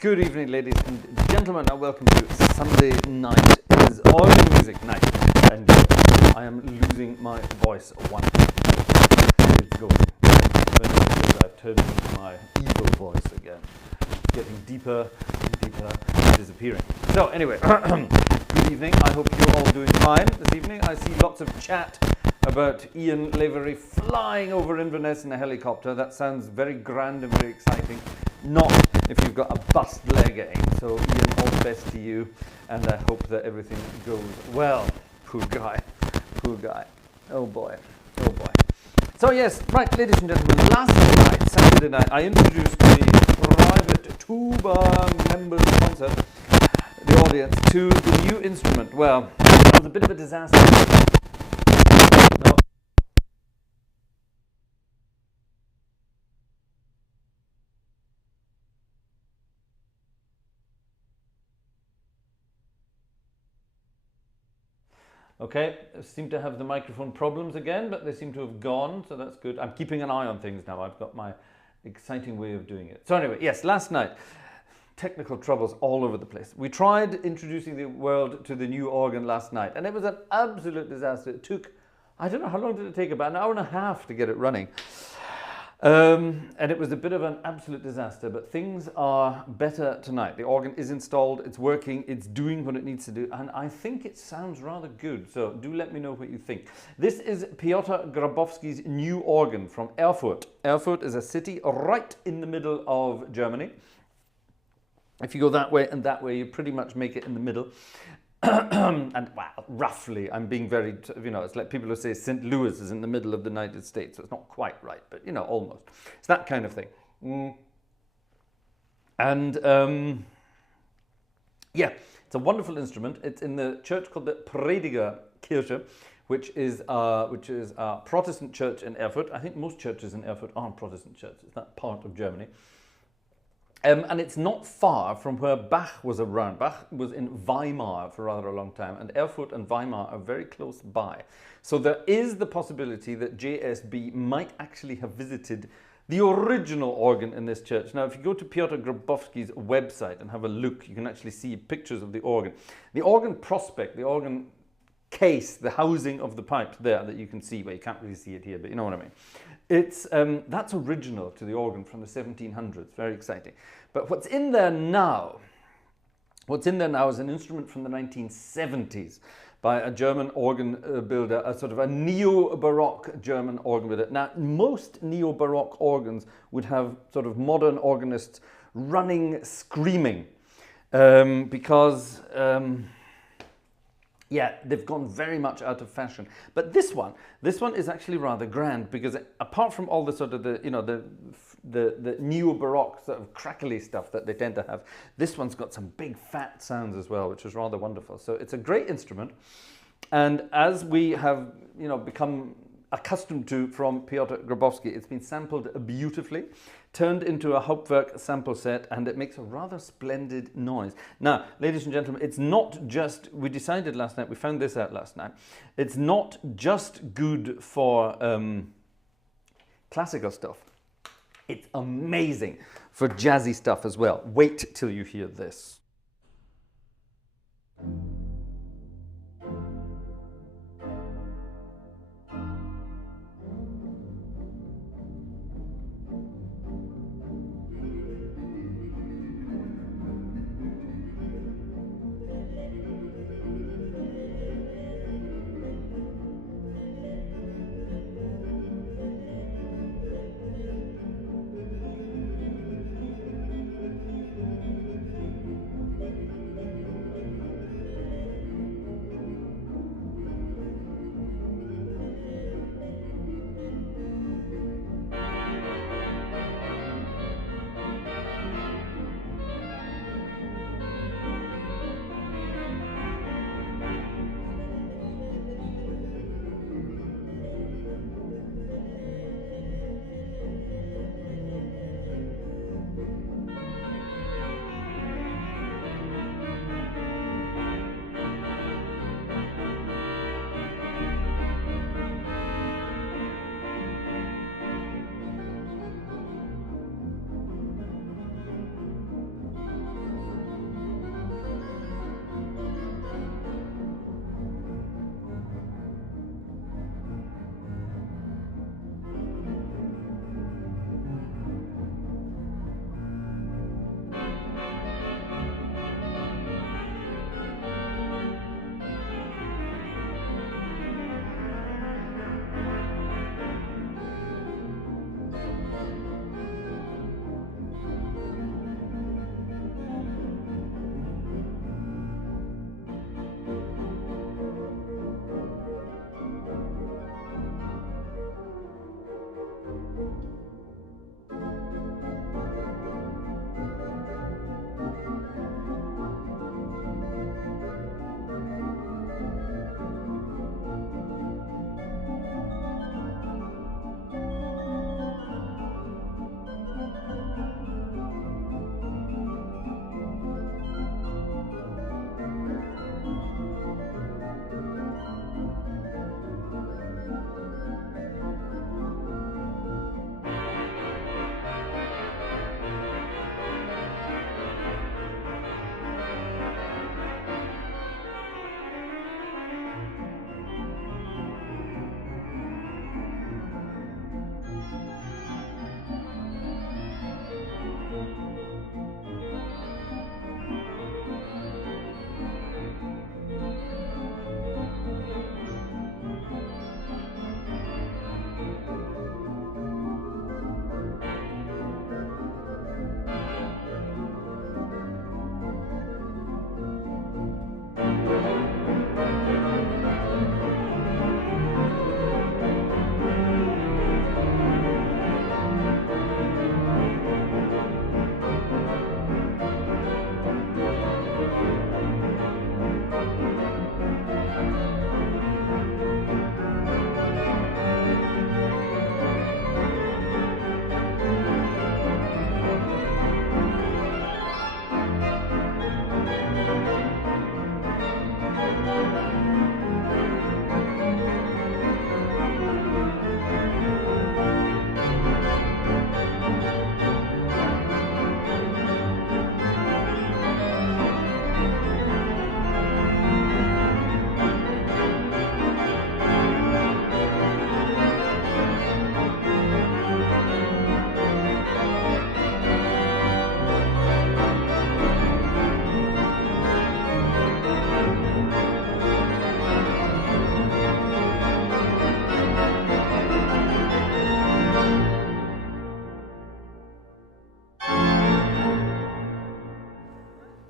Good evening, ladies and gentlemen, and welcome to Sunday night. It is organ music night, and I am losing my voice one. It's going. I've turned into my evil voice again, getting deeper and deeper, and disappearing. So anyway, good evening. I hope you're all doing fine this evening. I see lots of chat about Ian Lavery flying over Inverness in a helicopter. That sounds very grand and very exciting. Not if you've got a bust leg, eh? So Ian, all the best to you, and I hope that everything goes well. Poor guy, poor guy. Oh boy, oh boy. So yes, right, ladies and gentlemen, last night, Saturday night, I introduced the private tuba members concert, the audience, to the new instrument. Well, it was a bit of a disaster. No. Okay, I seem to have the microphone problems again, but they seem to have gone, so that's good. I'm keeping an eye on things now. I've got my exciting way of doing it. So anyway, yes, last night, technical troubles all over the place. We tried introducing the world to the new organ last night, and it was an absolute disaster. It took, I don't know, how long did it take? About an hour and a half to get it running. And it was a bit of an absolute disaster, but things are better tonight. The organ is installed, it's working, it's doing what it needs to do, and I think it sounds rather good, so do let me know what you think. This is Piotr Grabowski's new organ from Erfurt. Erfurt is a city right in the middle of Germany. If you go that way and that way, you pretty much make it in the middle. And well, roughly, I'm being very, it's like people who say St. Louis is in the middle of the United States, so it's not quite right, but almost. It's that kind of thing. And yeah, it's a wonderful instrument. It's in the church called the Predigerkirche, which is a Protestant church in Erfurt. I think most churches in Erfurt are Protestant churches. It's that part of Germany. And it's not far from where Bach was around. Bach was in Weimar for rather a long time, and Erfurt and Weimar are very close by. So there is the possibility that JSB might actually have visited the original organ in this church. Now, if you go to Piotr Grabowski's website and have a look, you can actually see pictures of the organ. The organ prospect, the organ case, the housing of the pipe there that you can see, well, you can't really see it here, but you know what I mean. It's that's original to the organ from the 1700s, very exciting. But what's in there now is an instrument from the 1970s by a German organ builder, a sort of a neo-Baroque German organ builder. Now, most neo-Baroque organs would have sort of modern organists running, screaming, because yeah, they've gone very much out of fashion. But this one is actually rather grand, because apart from all the sort of the neo-Baroque sort of crackly stuff that they tend to have, this one's got some big fat sounds as well, which is rather wonderful. So it's a great instrument, and as we have become accustomed to from Piotr Grabowski, it's been sampled beautifully, turned into a Hauptwerk sample set, and it makes a rather splendid noise. Now, ladies and gentlemen, it's not just, we decided last night, we found this out last night, it's not just good for classical stuff. It's amazing for jazzy stuff as well. Wait till you hear this.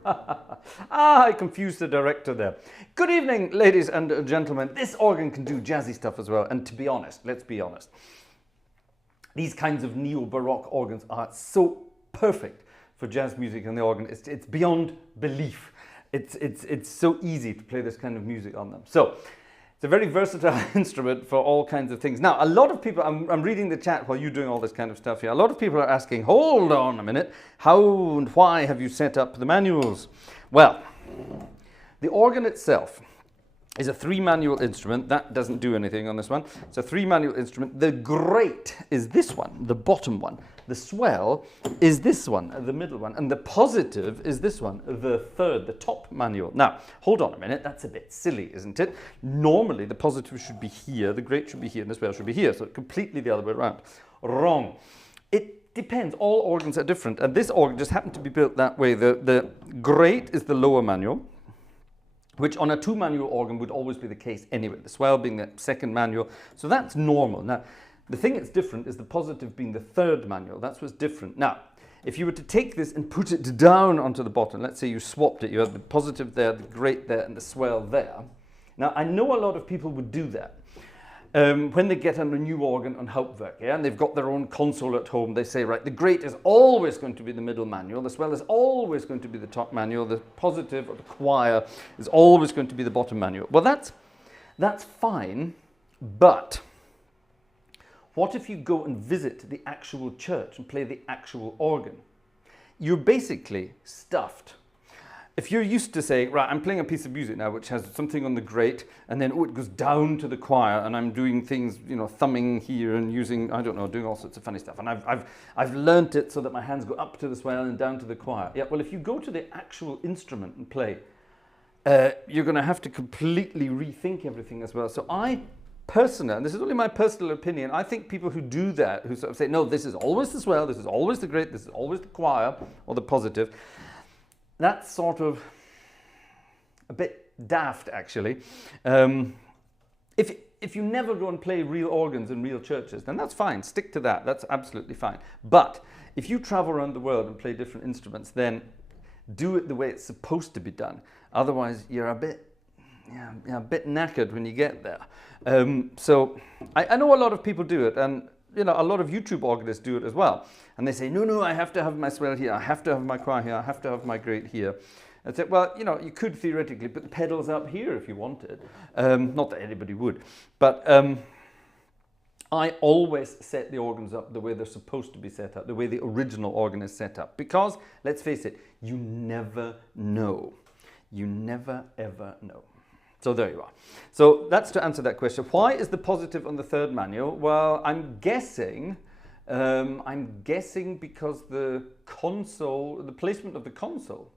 I confused the director there. Good evening, ladies and gentlemen. This organ can do jazzy stuff as well. And to be honest, let's be honest, these kinds of neo-Baroque organs are so perfect for jazz music and the organ. It's beyond belief. It's so easy to play this kind of music on them. So it's a very versatile instrument for all kinds of things. Now, a lot of people, I'm reading the chat while you're doing all this kind of stuff here. A lot of people are asking, hold on a minute, how and why have you set up the manuals? Well, the organ itself is a 3-manual instrument. That doesn't do anything on this one. It's a 3-manual instrument. The grate is this one, the bottom one. The swell is this one, the middle one. And the positive is this one, the third, the top manual. Now, hold on a minute. That's a bit silly, isn't it? Normally, the positive should be here, the grate should be here, and the swell should be here. So completely the other way around. Wrong. It depends. All organs are different. And this organ just happened to be built that way. The grate is the lower manual, which on a 2-manual organ would always be the case anyway, the swell being the 2nd manual. So that's normal. Now, the thing that's different is the positive being the 3rd manual. That's what's different. Now, if you were to take this and put it down onto the bottom, let's say you swapped it, you had the positive there, the grate there, and the swell there. Now, I know a lot of people would do that. When they get a new organ on Hauptwerk, yeah, and they've got their own console at home, they say, right, the grate is always going to be the middle manual, the swell is always going to be the top manual, the positive or the choir is always going to be the bottom manual. Well, that's fine, but what if you go and visit the actual church and play the actual organ? You're basically stuffed. If you're used to saying, right, I'm playing a piece of music now which has something on the grate, and then it goes down to the choir, and I'm doing things, you know, thumbing here and using, I don't know, doing all sorts of funny stuff, and I've learnt it so that my hands go up to the swell and down to the choir. Yeah, well, if you go to the actual instrument and play, you're going to have to completely rethink everything as well. So I personally, and this is only my personal opinion, I think people who do that, who sort of say, no, this is always the swell, this is always the grate, this is always the choir, or the positive, that's sort of a bit daft, actually. If you never go and play real organs in real churches, then that's fine. Stick to that. That's absolutely fine. But if you travel around the world and play different instruments, then do it the way it's supposed to be done. Otherwise, you're a bit knackered when you get there. So I know a lot of people do it, and you know, a lot of YouTube organists do it as well. And they say, no, I have to have my swell here, I have to have my choir here, I have to have my grate here. I said, well, you know, you could theoretically put the pedals up here if you wanted. Not that anybody would. But I always set the organs up the way they're supposed to be set up, the way the original organ is set up. Because, let's face it, you never know. You never, ever know. So there you are. So that's to answer that question. Why is the positive on the 3rd manual? Well, I'm guessing because the console, the placement of the console.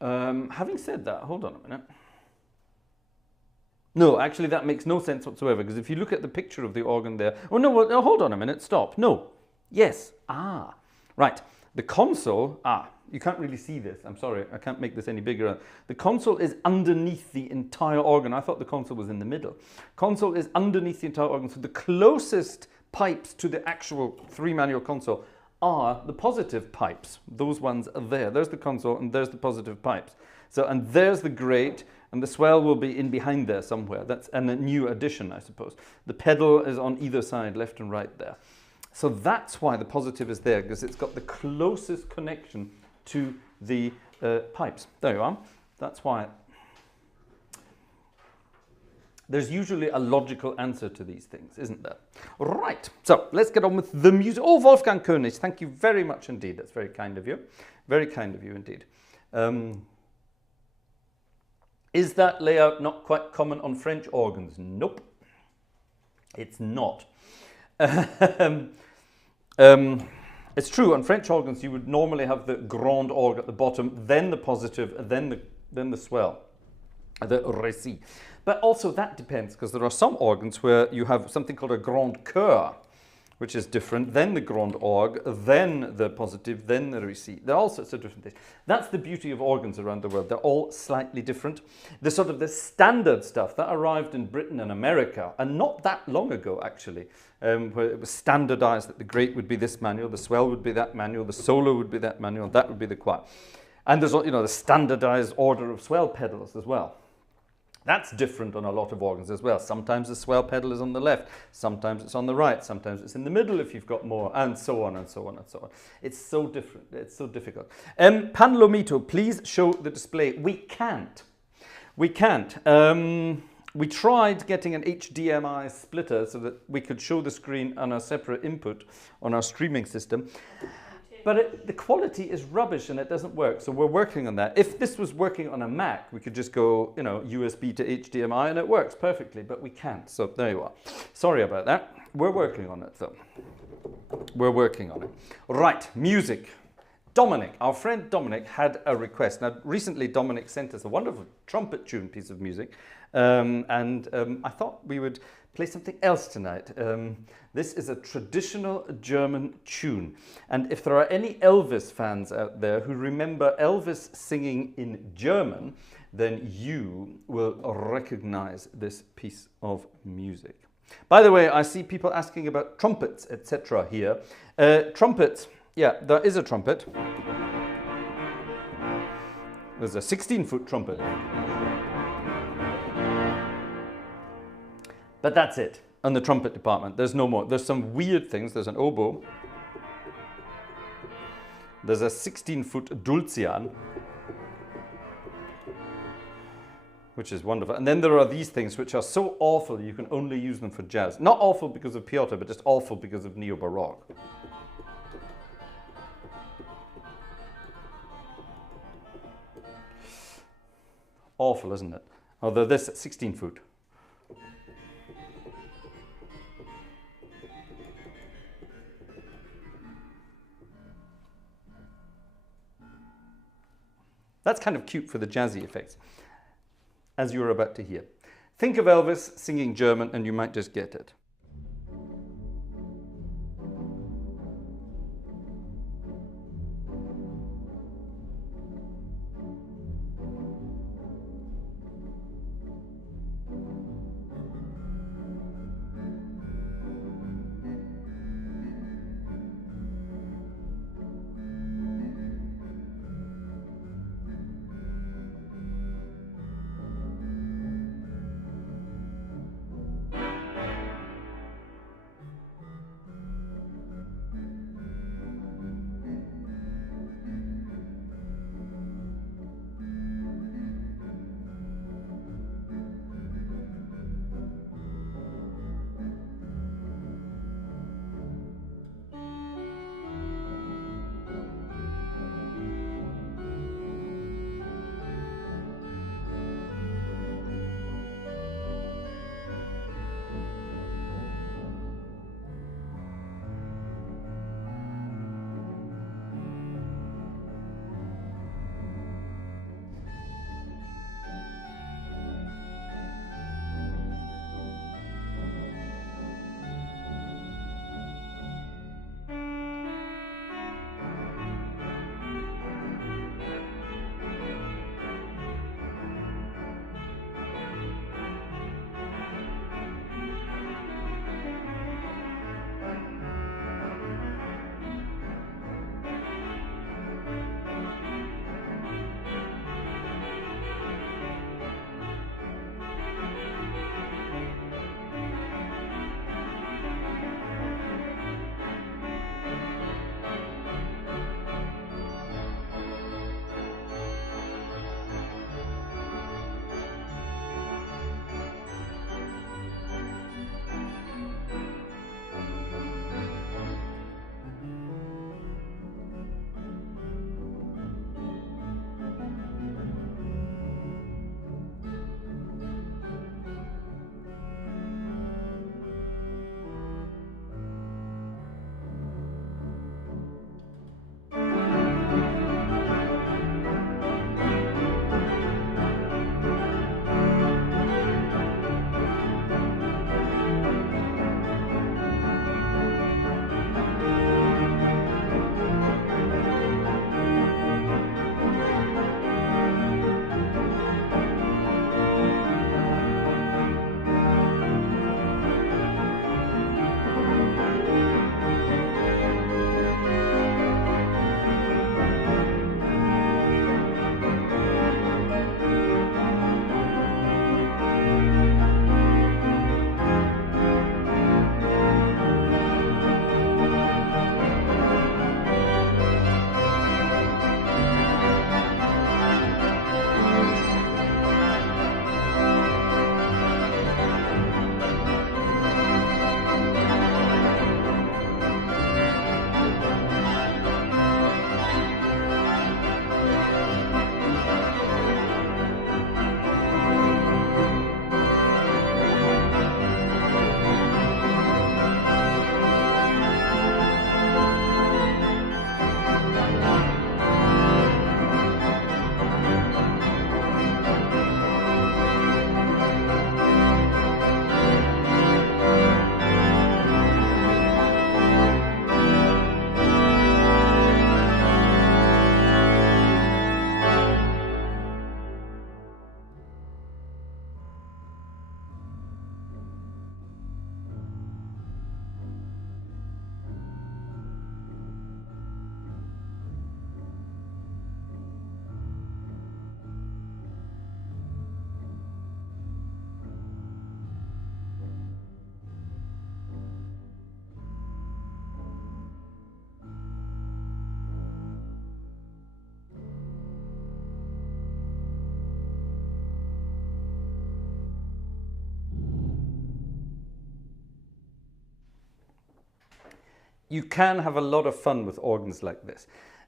Having said that, hold on a minute. No, actually that makes no sense whatsoever, because if you look at the picture of the organ there, oh no, well, no, hold on a minute, stop. No, yes, right. The console, you can't really see this. I'm sorry, I can't make this any bigger. The console is underneath the entire organ. I thought the console was in the middle. Console is underneath the entire organ. So the closest pipes to the actual 3-manual console are the positive pipes. Those ones are there. There's the console and there's the positive pipes. So, and there's the grate, and the swell will be in behind there somewhere. That's a new addition, I suppose. The pedal is on either side, left and right there. So that's why the positive is there, because it's got the closest connection to the pipes. There you are. That's why. There's usually a logical answer to these things, isn't there? Right, so let's get on with the music. Oh, Wolfgang König, thank you very much indeed. That's very kind of you. Very kind of you indeed. Is that layout not quite common on French organs? Nope, it's not. It's true, on French organs you would normally have the grand orgue at the bottom, then the positive, then the swell, the récit. But also that depends, because there are some organs where you have something called a grand chœur, which is different, then the grand orgue, then the positive, then the récit. There are all sorts of different things. That's the beauty of organs around the world. They're all slightly different. The sort of the standard stuff that arrived in Britain and America, and not that long ago actually, where it was standardized that the grate would be this manual, the swell would be that manual, the solo would be that manual, that would be the choir. And there's, you know, the standardized order of swell pedals as well. That's different on a lot of organs as well. Sometimes the swell pedal is on the left, sometimes it's on the right, sometimes it's in the middle if you've got more, and so on and so on and so on. It's so different, it's so difficult. Panlomito, please show the display. We can't. We can't. We tried getting an HDMI splitter so that we could show the screen on a separate input on our streaming system. But the quality is rubbish and it doesn't work, so we're working on that. If this was working on a Mac, we could just go, you know, USB to HDMI and it works perfectly, but we can't. So there you are. Sorry about that. We're working on it though. We're working on it. Right, music. Dominic, our friend Dominic had a request. Now, recently Dominic sent us a wonderful trumpet tune piece of music, I thought we would play something else tonight. This is a traditional German tune. And if there are any Elvis fans out there who remember Elvis singing in German, then you will recognize this piece of music. By the way, I see people asking about trumpets, etc. here. Trumpets, yeah, there is a trumpet. There's a 16-foot trumpet. But that's it on the trumpet department. There's no more. There's some weird things. There's an oboe. There's a 16-foot dulcian, which is wonderful. And then there are these things which are so awful you can only use them for jazz. Not awful because of Piotr, but just awful because of neo-baroque. Awful, isn't it? Although this 16-foot. That's kind of cute for the jazzy effects, as you're about to hear. Think of Elvis singing German and you might just get it. You can have a lot of fun with organs like this.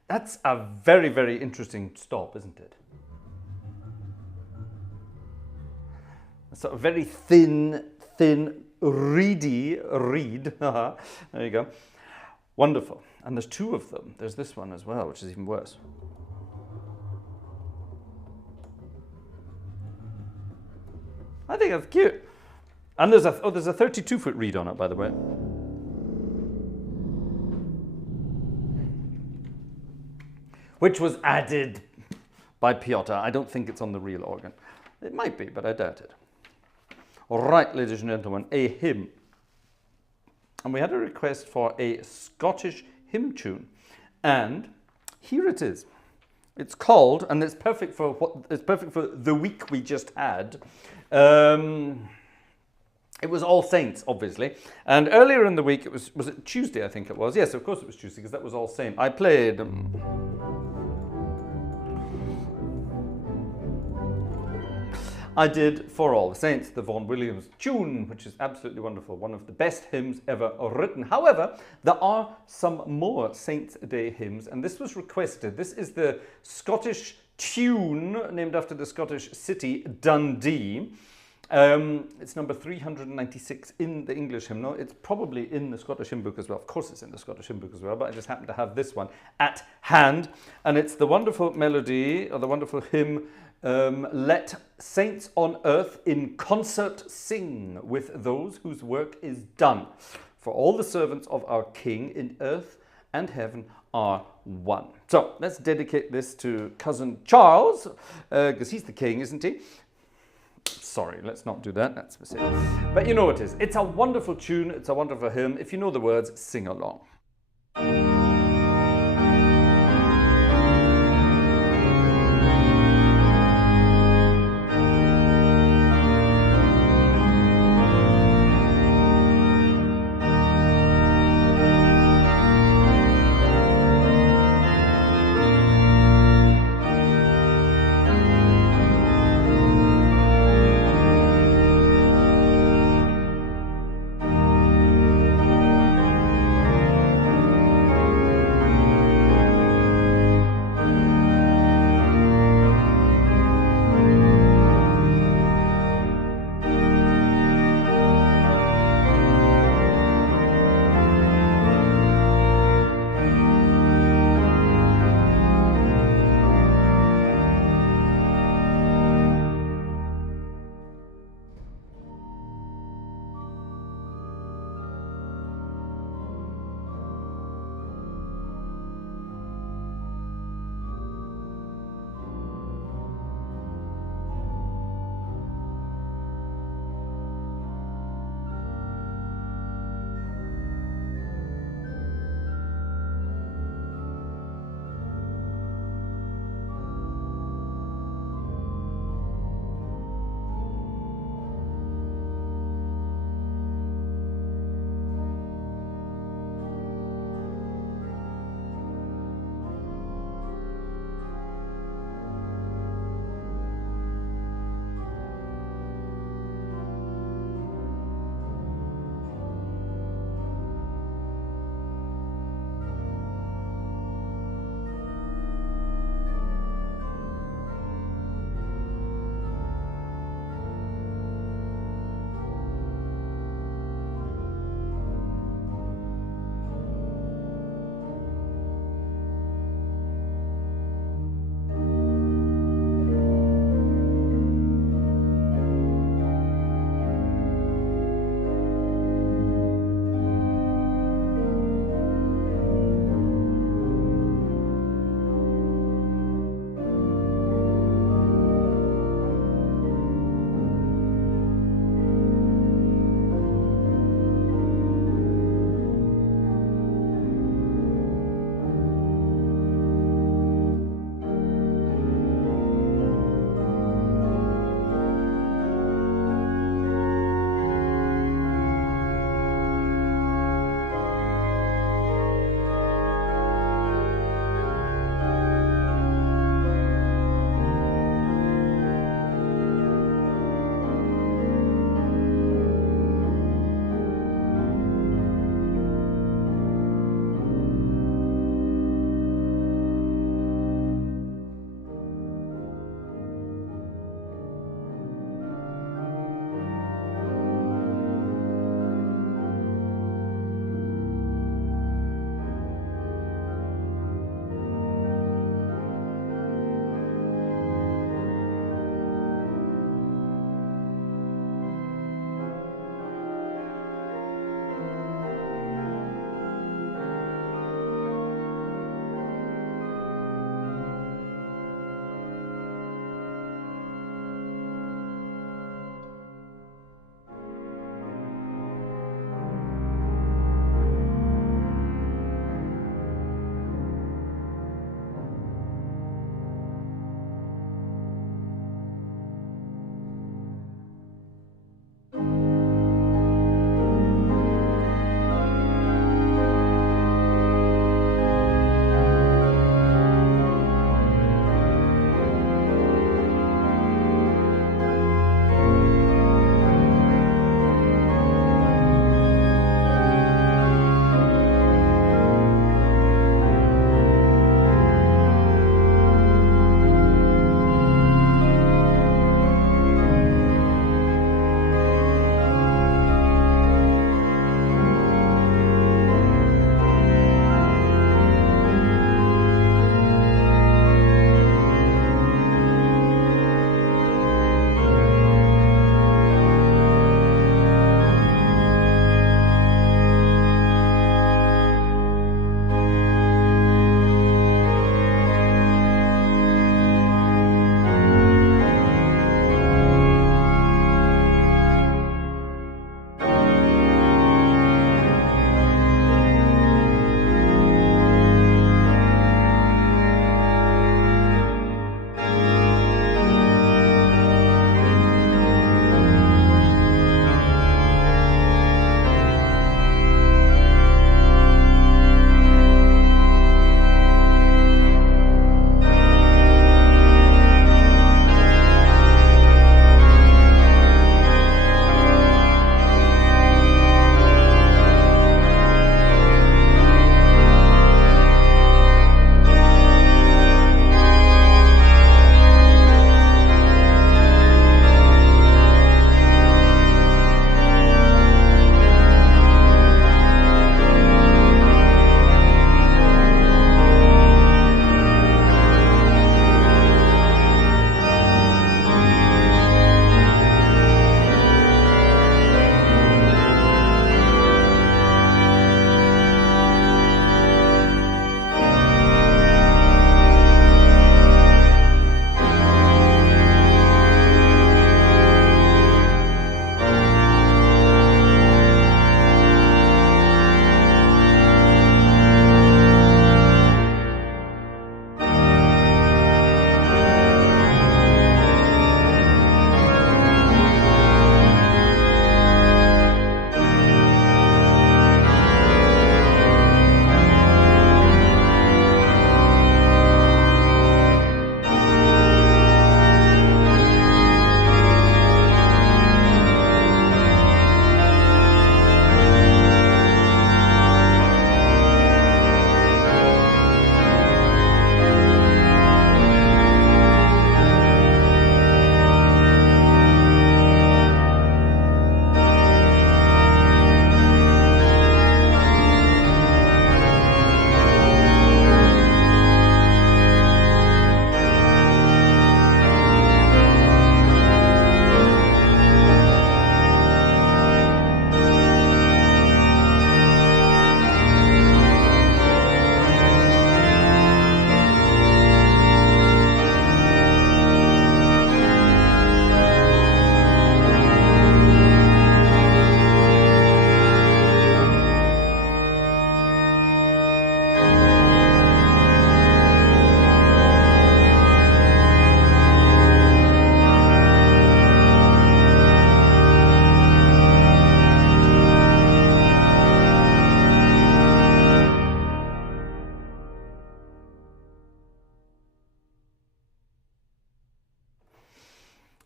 That's a very, very interesting stop, isn't it? A sort of very thin, reedy reed. There you go. Wonderful. And there's two of them. There's this one as well, which is even worse. I think that's cute. And there's a 32-foot reed on it, by the way. Which was added by Piotr. I don't think it's on the real organ. It might be, but I doubt it. All right, ladies and gentlemen, a hymn. And we had a request for a Scottish hymn tune. And here it is. It's called, and it's perfect for the week we just had. It was All Saints, obviously. And earlier in the week, was it Tuesday, I think it was? Yes, of course it was Tuesday, because that was All Saints. I played... I did For All the Saints, the Vaughan Williams tune, which is absolutely wonderful. One of the best hymns ever written. However, there are some more Saints' Day hymns, and this was requested. This is the Scottish tune, named after the Scottish city, Dundee. It's number 396 in the English hymnal. It's probably in the Scottish hymn book as well. Of course it's in the Scottish hymn book as well, but I just happen to have this one at hand. And it's the wonderful melody, or the wonderful hymn, Let Saints on Earth in Concert Sing with Those Whose Work is Done. For all the servants of our King in earth and heaven are one. So let's dedicate this to cousin Charles, because he's the king, isn't he? Sorry, let's not do that. That's mistake. But you know what it is. It's a wonderful tune. It's a wonderful hymn. If you know the words, sing along.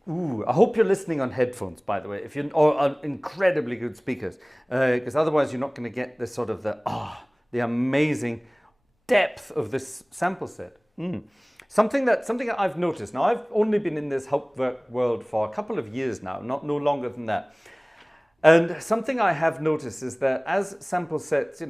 Ooh, I hope you're listening on headphones, by the way, if you're or on incredibly good speakers, because otherwise you're not going to get this sort of the amazing depth of this sample set. Something that I've noticed. Now, I've only been in this Hauptwerk world for a couple of years now, no longer than that. And something I have noticed is that as sample sets,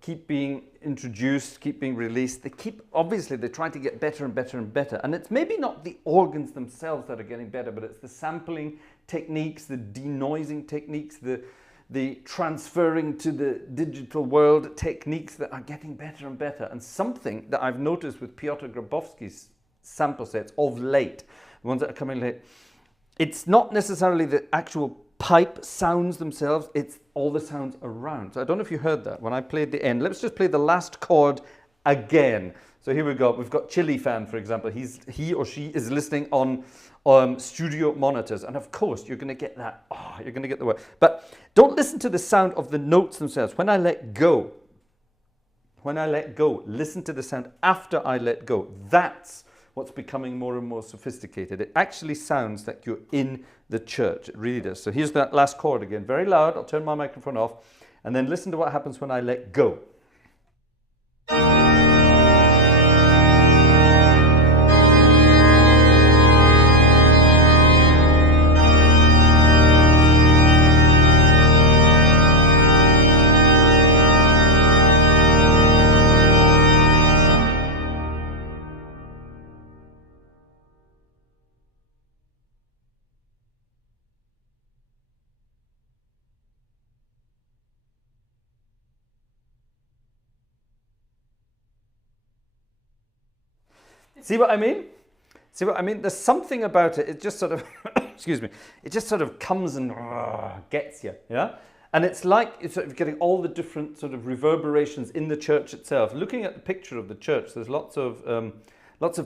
keep being introduced, keep being released, obviously they're trying to get better and better and better. And it's maybe not the organs themselves that are getting better, but it's the sampling techniques, the denoising techniques, the transferring to the digital world techniques that are getting better and better. And something that I've noticed with Piotr Grabowski's sample sets of late, the ones that are coming late, it's not necessarily the actual pipe sounds themselves, it's all the sounds around. So I don't know if you heard that when I played the end. Let's just play the last chord again. So here we go. We've got Chili Fan, for example. He or she is listening on studio monitors. And of course, you're going to get that. You're going to get the word. But don't listen to the sound of the notes themselves. When I let go, listen to the sound after I let go. That's what's becoming more and more sophisticated. It actually sounds like you're in the church. It really does. So here's that last chord again. Very loud. I'll turn my microphone off. And then listen to what happens when I let go. See what I mean? See what I mean? There's something about it. It just sort of, excuse me, it just sort of comes and gets you, yeah? And it's like it's sort of getting all the different sort of reverberations in the church itself. Looking at the picture of the church, there's lots of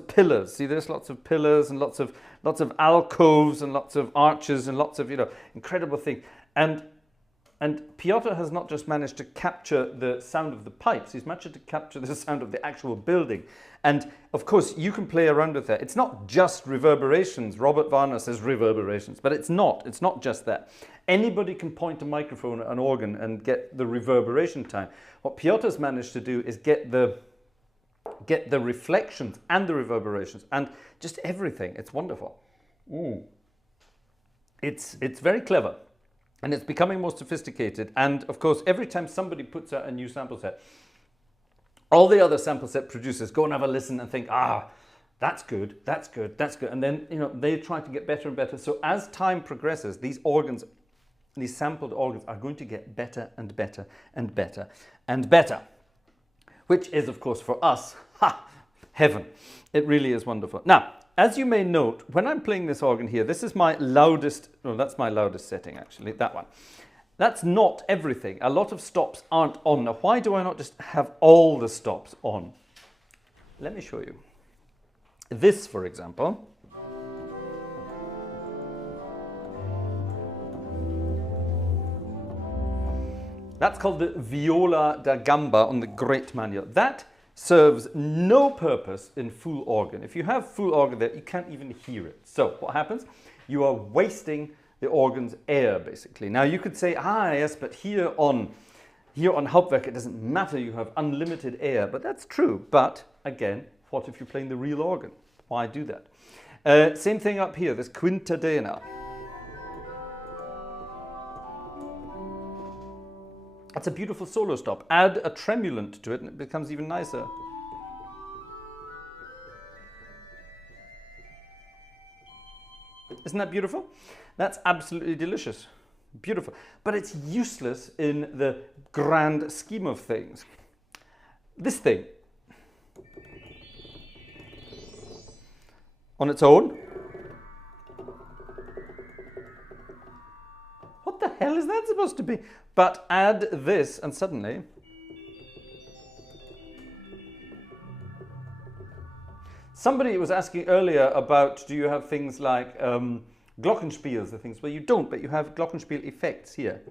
pillars. See, there's lots of pillars and lots of alcoves and lots of arches and lots of incredible things. And Piotr has not just managed to capture the sound of the pipes, he's managed to capture the sound of the actual building. And of course, you can play around with that. It's not just reverberations. Robert Warner says reverberations, but it's not just that. Anybody can point a microphone at an organ and get the reverberation time. What Piotr's managed to do is get the reflections and the reverberations and just everything. It's wonderful. It's very clever. And it's becoming more sophisticated. And of course, every time somebody puts out a new sample set, all the other sample set producers go and have a listen and think, that's good, that's good, that's good. And then, they try to get better and better. So as time progresses, these organs, these sampled organs are going to get better and better and better and better. Which is, of course, for us, heaven. It really is wonderful. Now, as you may note, when I'm playing this organ here, this is my loudest, that's my loudest setting actually, that one. That's not everything. A lot of stops aren't on. Now, why do I not just have all the stops on? Let me show you. This, for example. That's called the viola da gamba on the great manual. That serves no purpose in full organ. If you have full organ there, you can't even hear it. So what happens? You are wasting the organ's air, basically. Now you could say, yes, but here on Hauptwerk it doesn't matter, you have unlimited air. But that's true. But again, what if you're playing the real organ? Why do that? Same thing up here, this quintadena. That's a beautiful solo stop. Add a tremulant to it and it becomes even nicer. Isn't that beautiful? That's absolutely delicious. Beautiful. But it's useless in the grand scheme of things. This thing, on its own, what the hell is that supposed to be? But add this and suddenly somebody was asking earlier about, do you have things like Glockenspiels, the things? Well, you don't, but you have Glockenspiel effects here.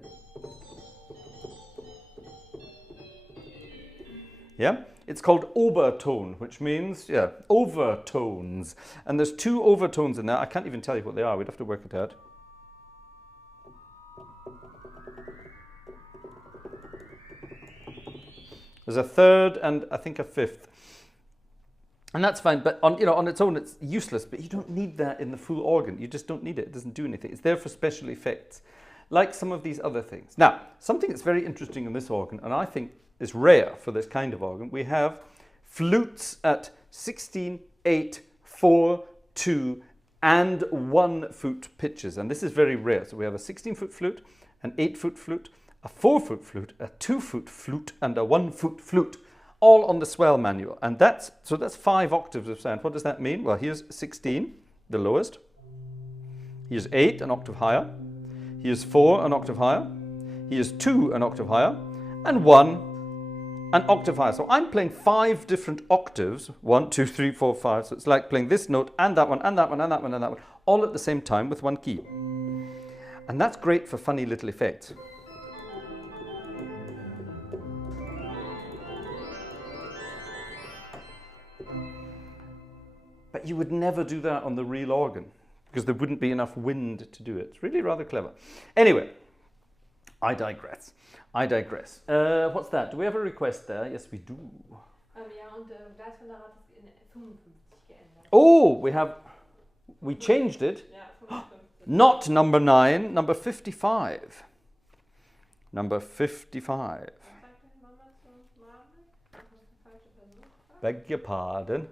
Yeah? It's called Oberton, which means, yeah, overtones. And there's 2 overtones in there. I can't even tell you what they are. We'd have to work it out. There's a third and I think a fifth. And that's fine, but on its own it's useless, but you don't need that in the full organ. You just don't need it. It doesn't do anything. It's there for special effects, like some of these other things. Now, something that's very interesting in this organ, and I think is rare for this kind of organ, we have flutes at 16, 8, 4, 2, and 1 foot pitches. And this is very rare. So we have a 16-foot flute, an 8-foot flute, a 4-foot flute, a 2-foot flute, and a 1-foot flute, all on the swell manual. And that's 5 octaves of sound. What does that mean? Well, here's 16, the lowest. Here's 8, an octave higher. Here's 4, an octave higher. Here's 2, an octave higher. And 1, an octave higher. So I'm playing 5 different octaves. 1, 2, 3, 4, 5. So it's like playing this note and that one, and that one, and that one, and that one, all at the same time with 1 key. And that's great for funny little effects. But you would never do that on the real organ because there wouldn't be enough wind to do it. It's really rather clever. Anyway, I digress. What's that? Do we have a request there? Yes, we do. Ja, und Gleiswanderer hat es in 55 geändert. Oh, we changed it. Ja, 55. Not number 9, number 55. Number 55. Beg your pardon.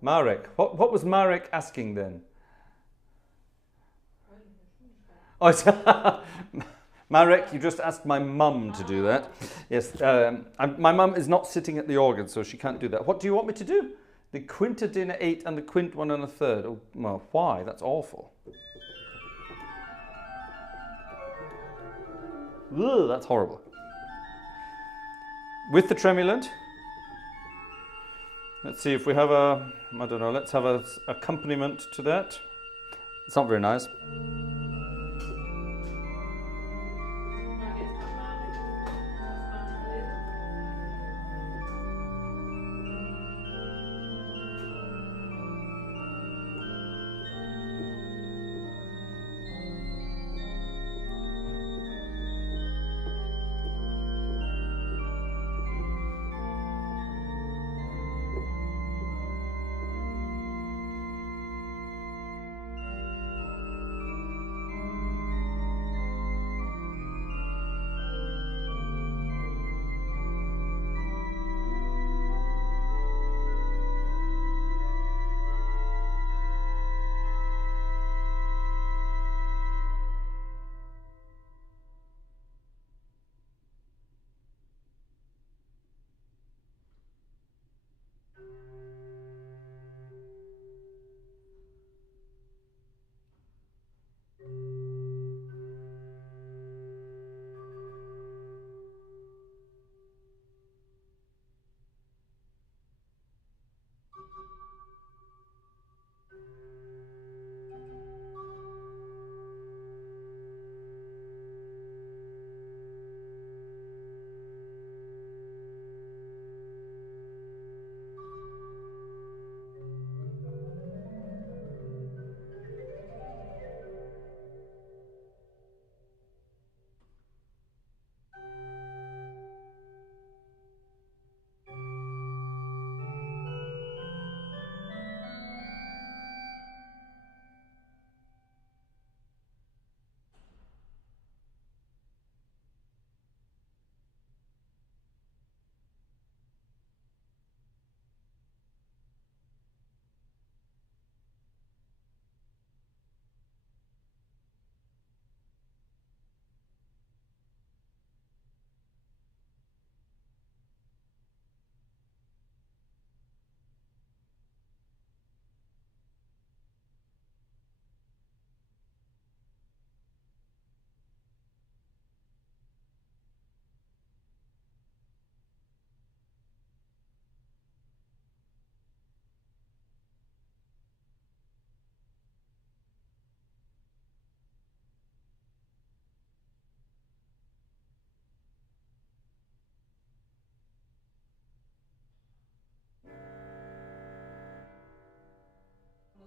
Marek. What was Marek asking then? Oh, Marek, you just asked my mum to do that. Yes, my mum is not sitting at the organ, so she can't do that. What do you want me to do? The quintadina 8 and the quint 1 1/3. Oh, well, why? That's awful. Ugh, that's horrible. With the tremulant. Let's see if we have I don't know, let's have an accompaniment to that. It's not very nice.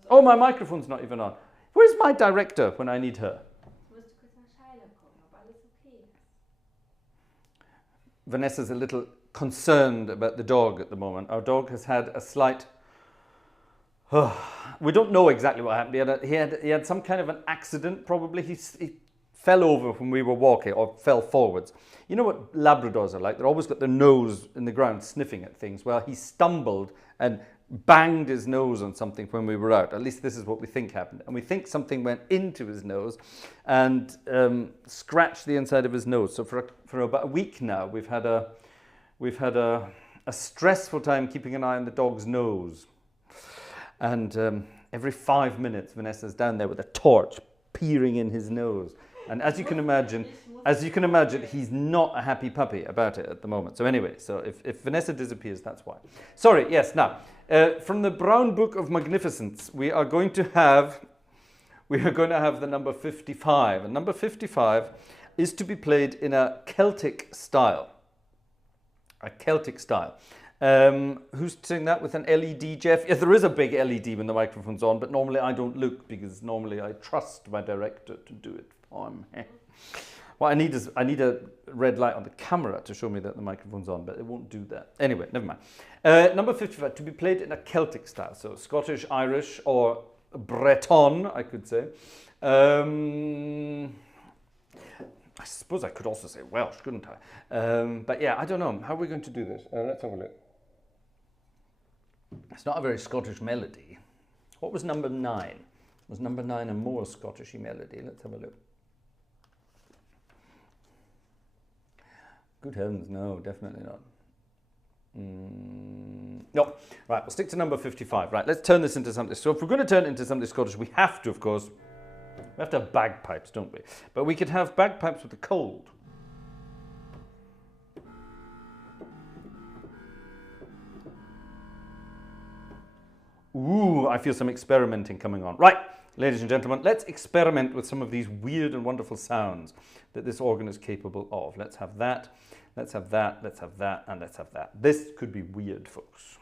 Oh, my microphone's not even on. Where's my director when I need her? Musst du kurz nach Scheile gucken, ob alles okay ist. Vanessa's a little concerned about the dog at the moment. Our dog has had a slight... we don't know exactly what happened. He had some kind of an accident, probably. He fell over when we were walking, or fell forwards. You know what Labradors are like? They're always got their nose in the ground sniffing at things. Well, he stumbled and banged his nose on something when we were out. At least this is what we think happened. And we think something went into his nose and scratched the inside of his nose. So for about a week now, we've had a stressful time keeping an eye on the dog's nose. And every 5 minutes, Vanessa's down there with a torch peering in his nose. And as you can imagine, he's not a happy puppy about it at the moment. So anyway, so if Vanessa disappears, that's why. Sorry, yes, now, from the Brown Book of Magnificence, we are going to have the number 55. And number 55 is to be played in a Celtic style. A Celtic style. Who's doing that with an LED, Jeff? Yes, there is a big LED when the microphone's on, but normally I don't look because normally I trust my director to do it for me. What I need a red light on the camera to show me that the microphone's on, but it won't do that. Anyway, never mind. Number 55, to be played in a Celtic style, so Scottish, Irish, or Breton, I could say. I suppose I could also say Welsh, couldn't I? But yeah, I don't know. How are we going to do this? Let's have a look. It's not a very Scottish melody. What was number 9? Was number 9 a more Scottishy melody? Let's have a look. Good heavens, no, definitely not. No, right, we'll stick to number 55. Right, let's turn this into something. So if we're going to turn it into something Scottish, we have to, of course, we have to have bagpipes, don't we? But we could have bagpipes with a cold. Ooh, I feel some experimenting coming on. Right, ladies and gentlemen, let's experiment with some of these weird and wonderful sounds that this organ is capable of. Let's have that, let's have that, let's have that, and let's have that. This could be weird, folks.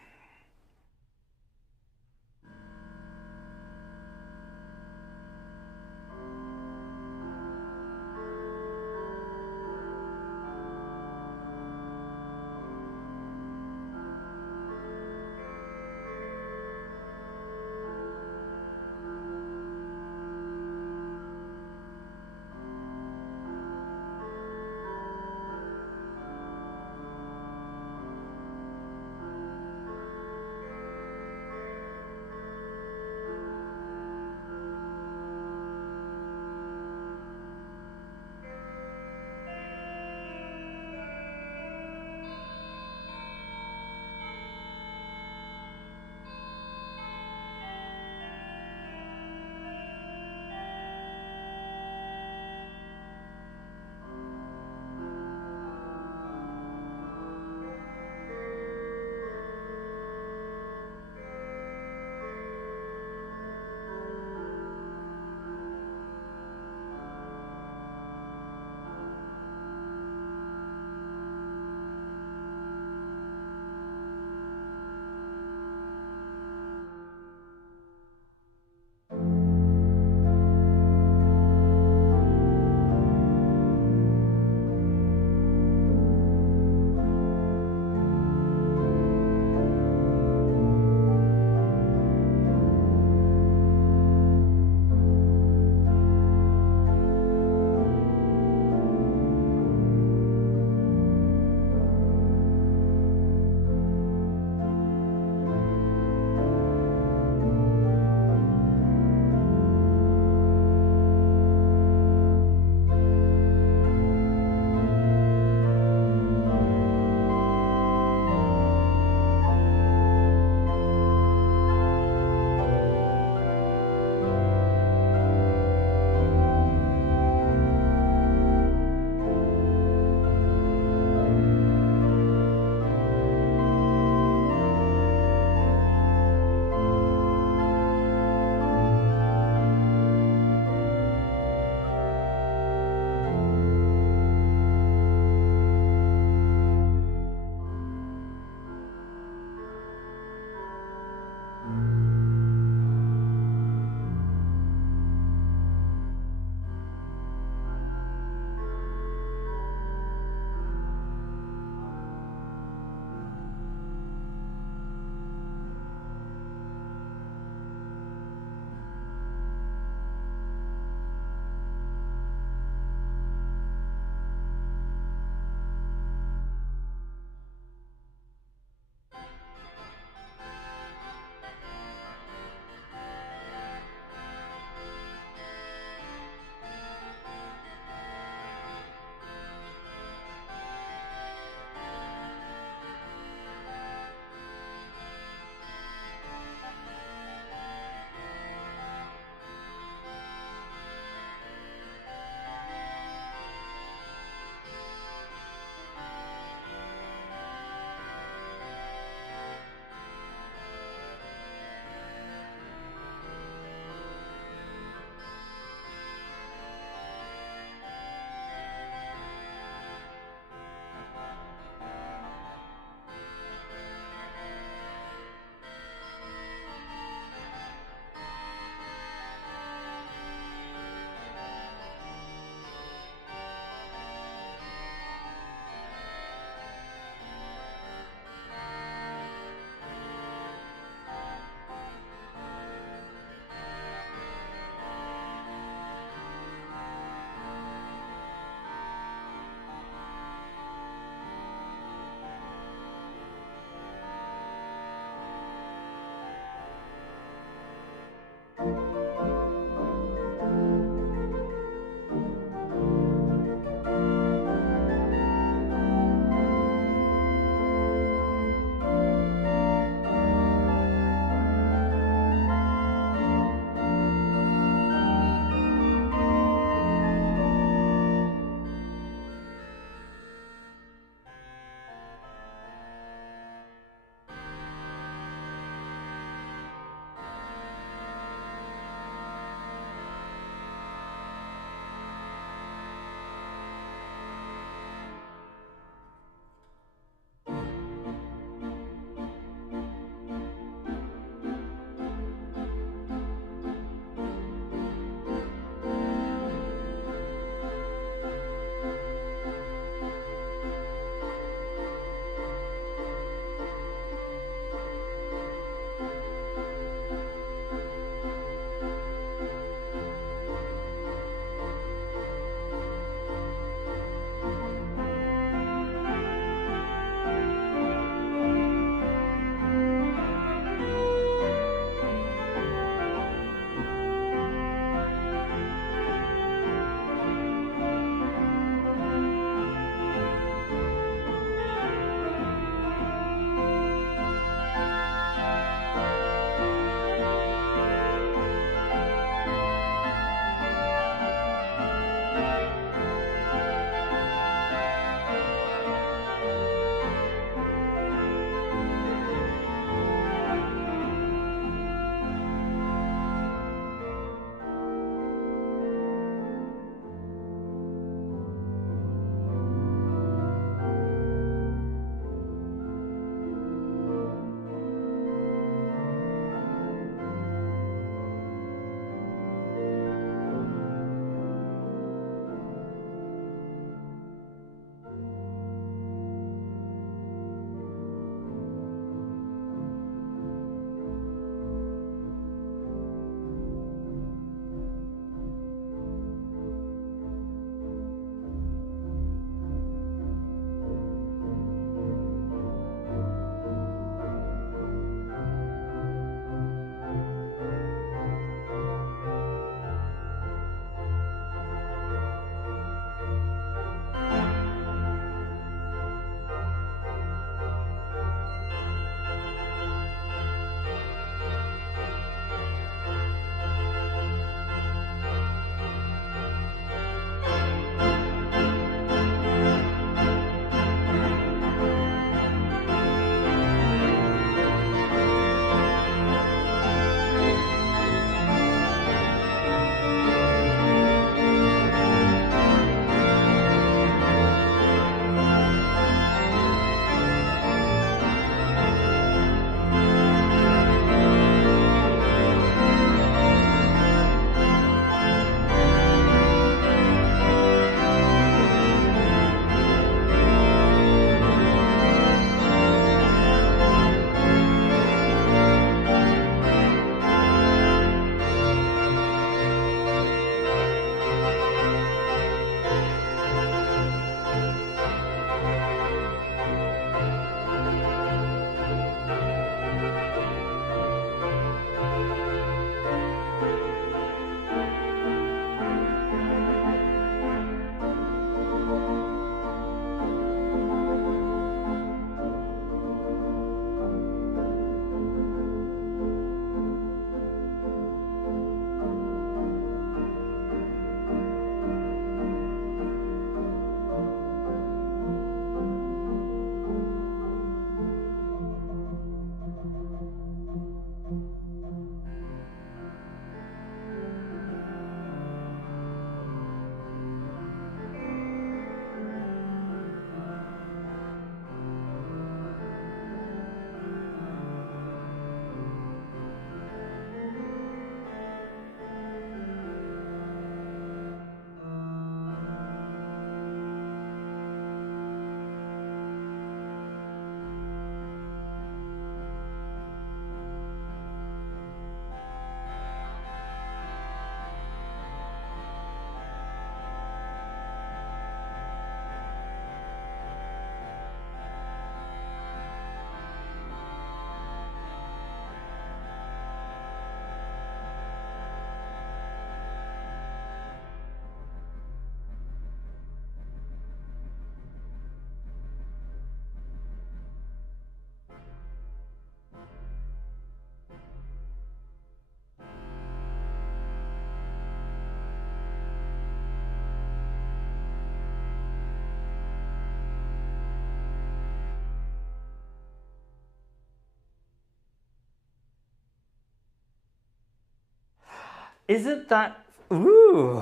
Isn't that... Ooh,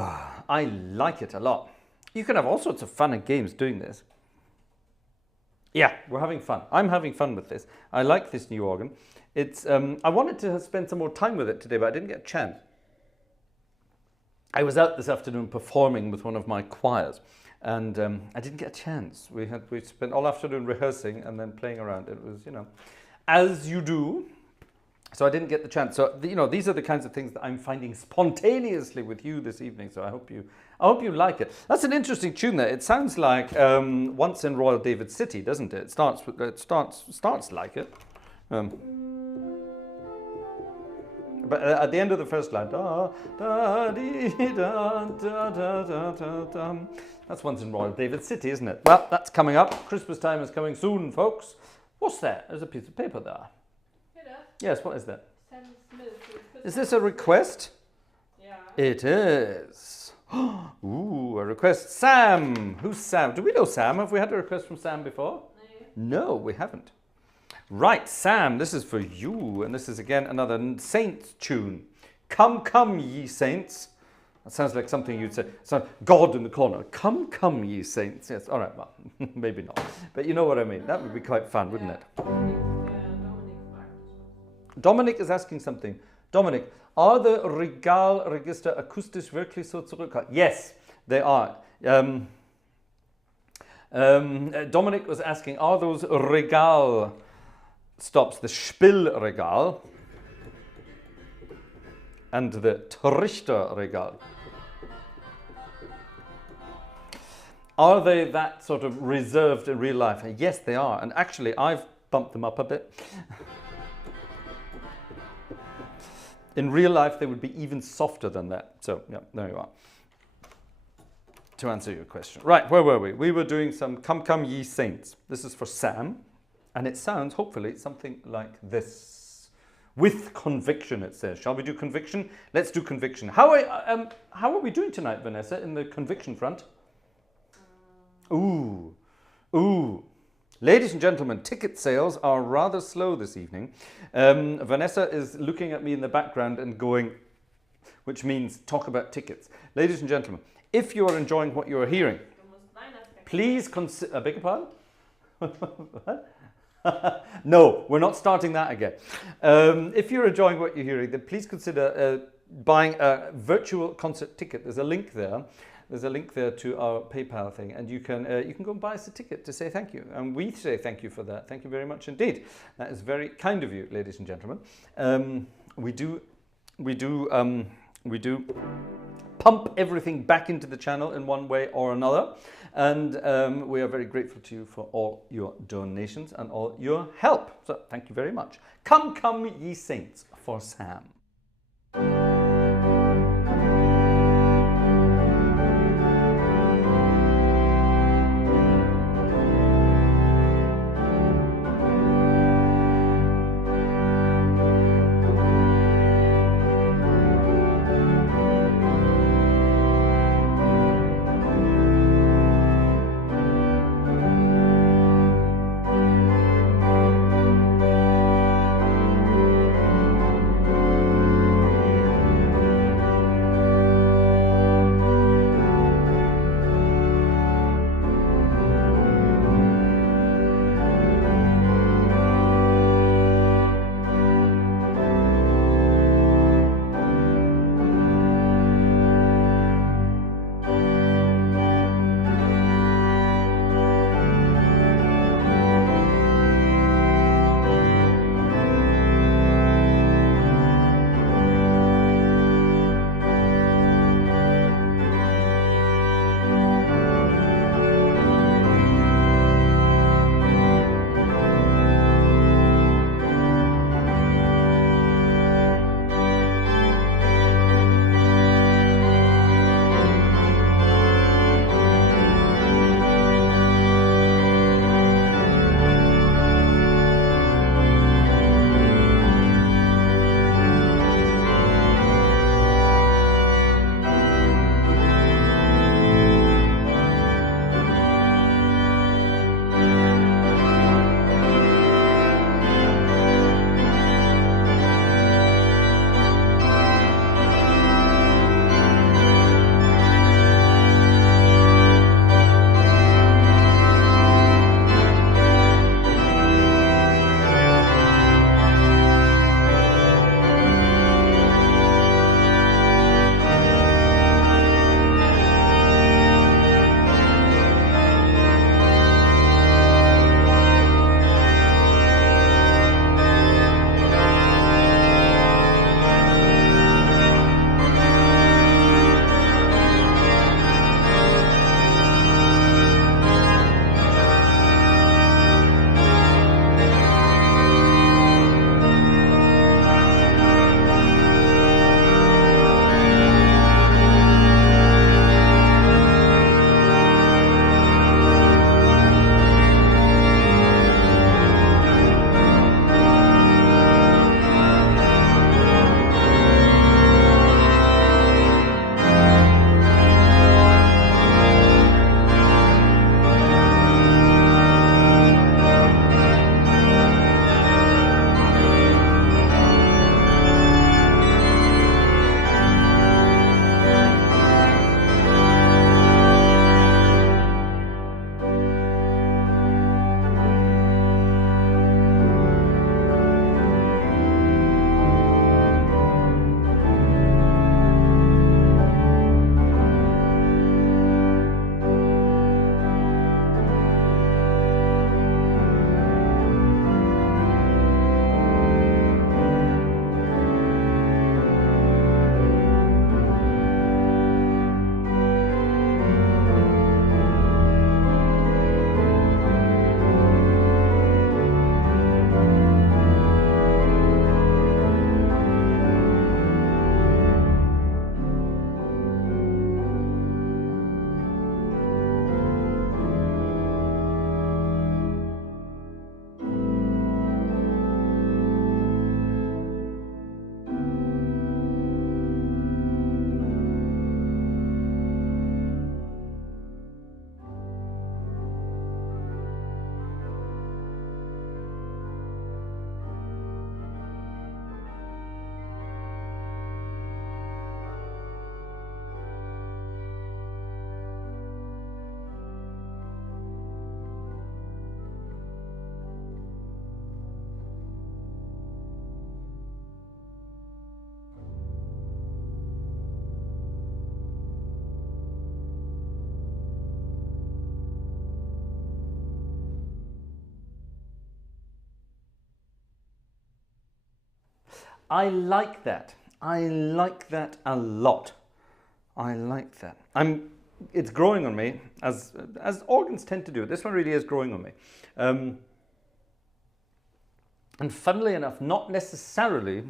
I like it a lot. You can have all sorts of fun and games doing this. Yeah, we're having fun. I'm having fun with this. I like this new organ. It's. I wanted to spend some more time with it today, but I didn't get a chance. I was out this afternoon performing with one of my choirs, and I didn't get a chance. We spent all afternoon rehearsing and then playing around. It was, as you do. So I didn't get the chance. So these are the kinds of things that I'm finding spontaneously with you this evening. So I hope you like it. That's an interesting tune there. It sounds like Once in Royal David City, doesn't it? It starts like it. But at the end of the first line, da, da, dee, da, da, da, da, da, da. That's Once in Royal David City, isn't it? Well, that's coming up. Christmas time is coming soon, folks. What's that? There's a piece of paper there. Yes, what is that? Sam Smith. Is this a request? Yeah. It is. Ooh, a request. Sam. Who's Sam? Do we know Sam? Have we had a request from Sam before? No, we haven't. Right, Sam, this is for you. And this is again another Saints tune. Come, come, ye saints. That sounds like something you'd say. So God in the corner. Come, come, ye saints. Yes, all right, well, maybe not. But you know what I mean. That would be quite fun, wouldn't it? Dominic is asking something. Dominic, are the Regalregister akustisch wirklich so zurückhaltend? Yes, they are. Dominic was asking, are those Regal stops, the Spielregal and the Trichterregal, are they that sort of reserved in real life? Yes, they are. And actually, I've bumped them up a bit. In real life, they would be even softer than that. So, yeah, there you are. To answer your question. Right, where were we? We were doing some Come, Come, Ye Saints. This is for Sam. And it sounds, hopefully, something like this. With conviction, it says. Shall we do conviction? Let's do conviction. How are we doing tonight, Vanessa, in the conviction front? Ooh. Ooh. Ladies and gentlemen, ticket sales are rather slow this evening. Vanessa is looking at me in the background and going, which means talk about tickets. Ladies and gentlemen, if you are enjoying what you are hearing, please consider... beg your pardon? What? No, we're not starting that again. If you're enjoying what you're hearing, then please consider buying a virtual concert ticket. There's a link there. There's a link there to our PayPal thing, and you can go and buy us a ticket to say thank you. And we say thank you for that. Thank you very much indeed. That is very kind of you, ladies and gentlemen. We do pump everything back into the channel in one way or another, and we are very grateful to you for all your donations and all your help. So thank you very much. Come, come, ye saints, for Sam. I like that. I like that a lot. I like that. It's growing on me, as organs tend to do. This one really is growing on me. And funnily enough, I'm not necessarily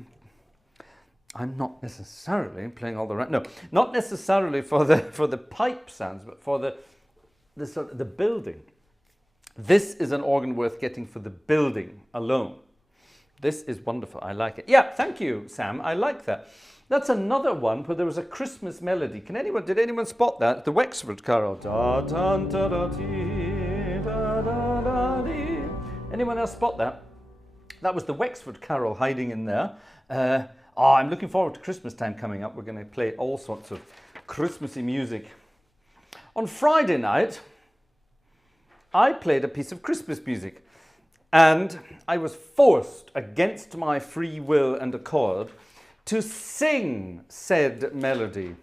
playing all the right. No, not necessarily for the pipe sounds, but for the sort of the building. This is an organ worth getting for the building alone. This is wonderful. I like it. Yeah, thank you, Sam. I like that. That's another one where there was a Christmas melody. Did anyone spot that? The Wexford Carol. Da, da, da, da, dee, da, da, da, dee. Anyone else spot that? That was the Wexford Carol hiding in there. I'm looking forward to Christmas time coming up. We're going to play all sorts of Christmassy music. On Friday night, I played a piece of Christmas music, and I was forced, against my free will and accord, to sing said melody,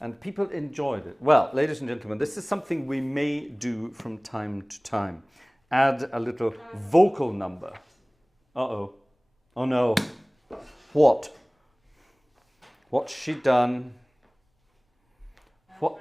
and people enjoyed it. Well, ladies and gentlemen, this is something we may do from time to time. Add a little vocal number. Uh-oh. Oh no. What? What's she done? What?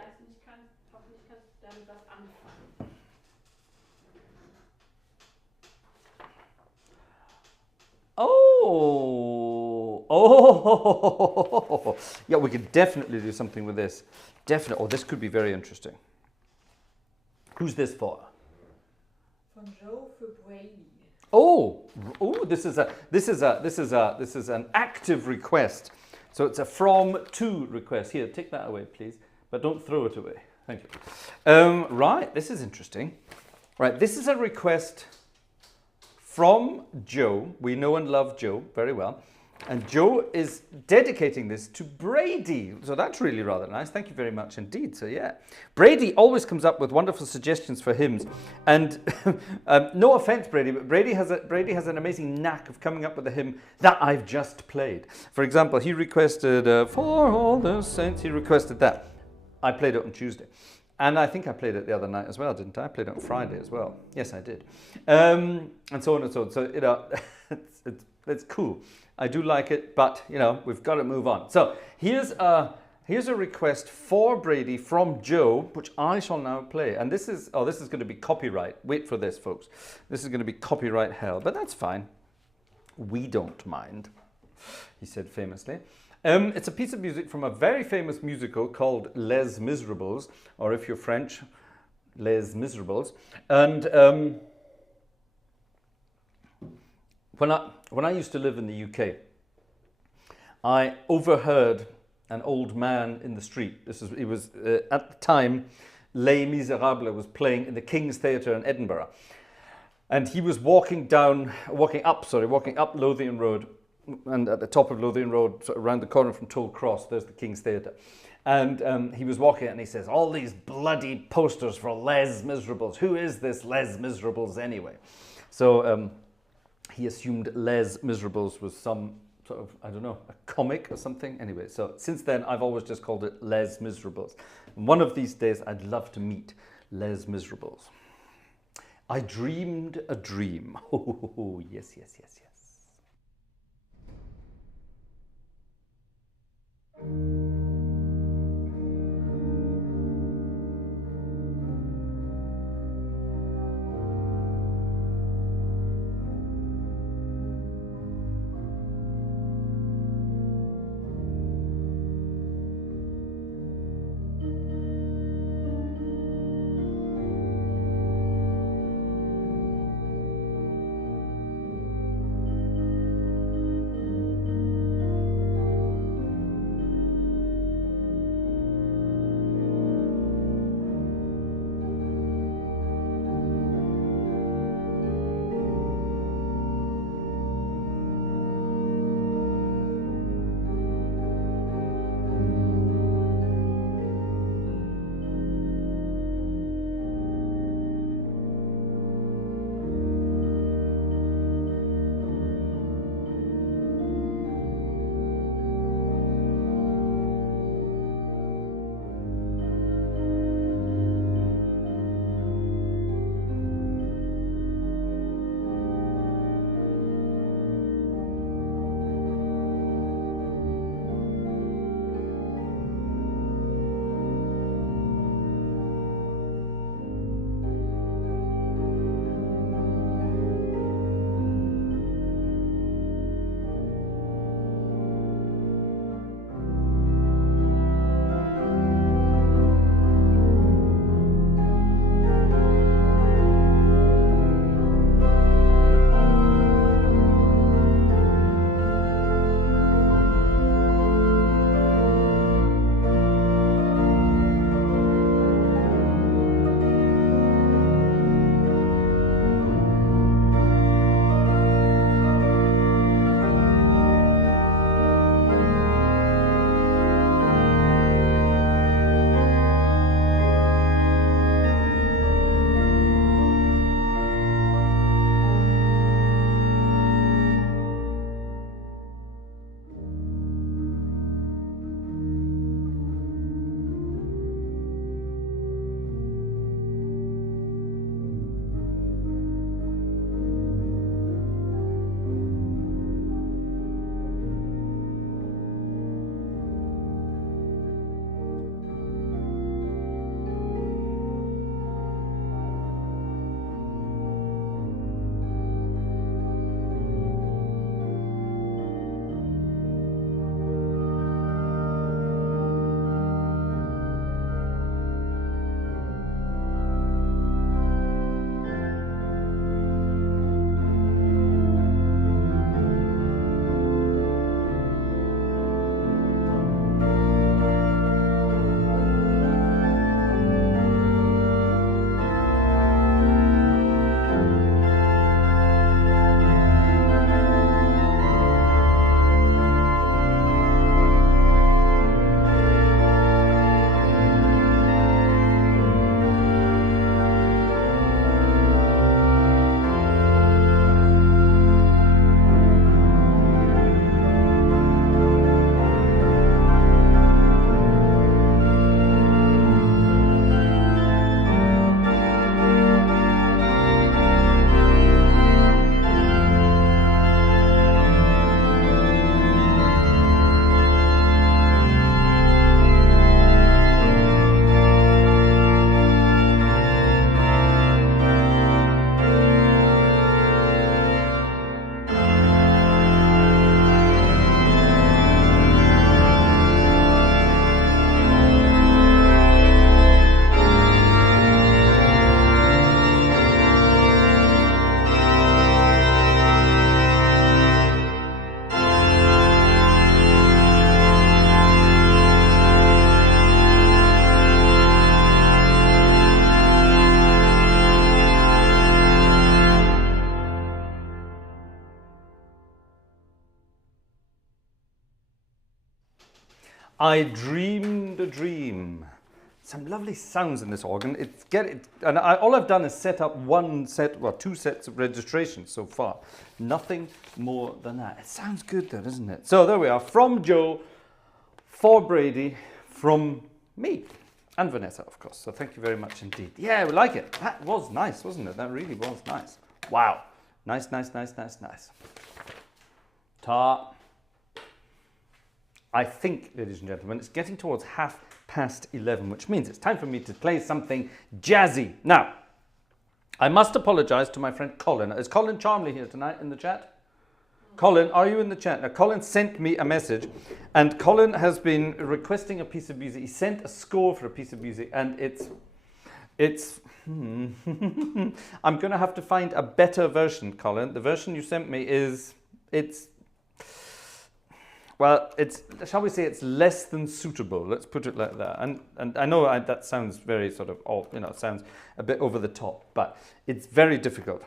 Oh, yeah, we could definitely do something with this. Definitely. Oh, this could be very interesting. Who's this for? Von Joe for Brady. Oh, this is an active request. So it's a from to request. Here, take that away, please, but don't throw it away. Thank you. Right, this is interesting. Right, this is a request from Joe. We know and love Joe very well. And Joe is dedicating this to Brady. So that's really rather nice. Thank you very much indeed. So yeah, Brady always comes up with wonderful suggestions for hymns. And no offense, Brady, but Brady has an amazing knack of coming up with a hymn that I've just played. For example, he requested For All the Saints. He requested that. I played it on Tuesday. And I think I played it the other night as well, didn't I? I played it on Friday as well. Yes, I did. And so on and so on. So, you know, it's cool. I do like it, but, you know, we've got to move on. So here's a request for Brady from Joe, which I shall now play. And this is going to be copyright. Wait for this, folks. This is going to be copyright hell, but that's fine. We don't mind, he said famously. It's a piece of music from a very famous musical called Les Miserables, or if you're French, Les Miserables. And when I used to live in the UK, I overheard an old man in the street. It was at the time, Les Miserables was playing in the King's Theatre in Edinburgh, and he was walking up Lothian Road. And at the top of Lothian Road, sort of around the corner from Toll Cross, there's the King's Theatre. And he was walking and he says, all these bloody posters for Les Miserables. Who is this Les Miserables anyway? So he assumed Les Miserables was some sort of, I don't know, a comic or something. Anyway, so since then, I've always just called it Les Miserables. And one of these days, I'd love to meet Les Miserables. I dreamed a dream. Oh, yes, yes, yes, yes. I dreamed a dream. Some lovely sounds in this organ. All I've done is set up two sets of registrations so far. Nothing more than that. It sounds good though, doesn't it? So there we are. From Joe, for Brady, from me. And Vanessa, of course. So thank you very much indeed. Yeah, we like it. That was nice, wasn't it? That really was nice. Wow. Nice, nice, nice, nice, nice. Ta. I think, ladies and gentlemen, it's getting towards 11:30, which means it's time for me to play something jazzy. Now, I must apologize to my friend Colin. Is Colin Charmley here tonight in the chat? Colin, are you in the chat? Now, Colin sent me a message, and Colin has been requesting a piece of music. He sent a score for a piece of music, and I'm going to have to find a better version, Colin. The version you sent me shall we say it's less than suitable. Let's put it like that. And I know that sounds very sort of, it sounds a bit over the top, but it's very difficult.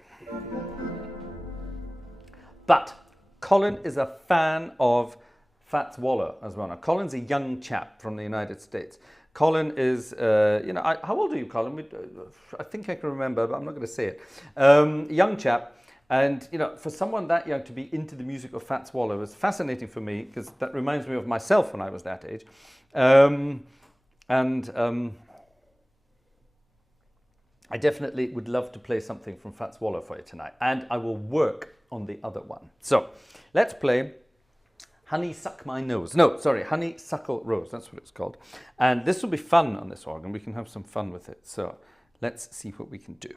But Colin is a fan of Fats Waller as well. Now, Colin's a young chap from the United States. Colin is, how old are you, Colin? I think I can remember, but I'm not going to say it. Young chap. And, for someone that young to be into the music of Fats Waller was fascinating for me, because that reminds me of myself when I was that age. I definitely would love to play something from Fats Waller for you tonight. And I will work on the other one. So, let's play Honey Suck My Nose. No, sorry, Honeysuckle Rose. That's what it's called. And this will be fun on this organ. We can have some fun with it. So, let's see what we can do.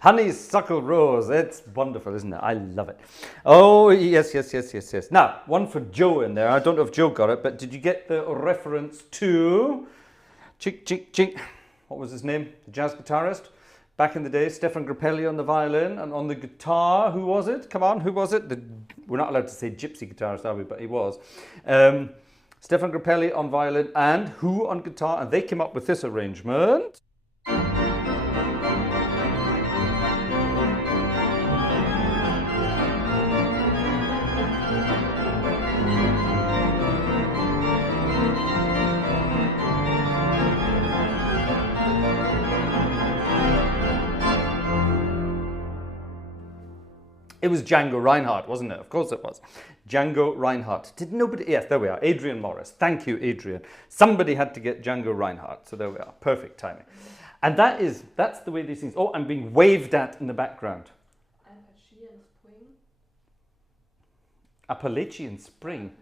Honeysuckle rose. It's wonderful, isn't it? I love it. Oh, yes. Now, one for Joe in there. I don't know if Joe got it, but did you get the reference to Chink? What was his name? The jazz guitarist? Back in the day, Stefan Grappelli on the violin, and on the guitar, who was it? Come on, who was it? We're not allowed to say gypsy guitarist, are we? But he was. Stefan Grappelli on violin, and who on guitar? And they came up with this arrangement. It was Django Reinhardt, wasn't it? Of course it was. Django Reinhardt. Did nobody? Yes, there we are. Adrian Morris. Thank you, Adrian. Somebody had to get Django Reinhardt. So there we are. Perfect timing. And that's the way these things. Oh, I'm being waved at in the background. Appalachian Spring.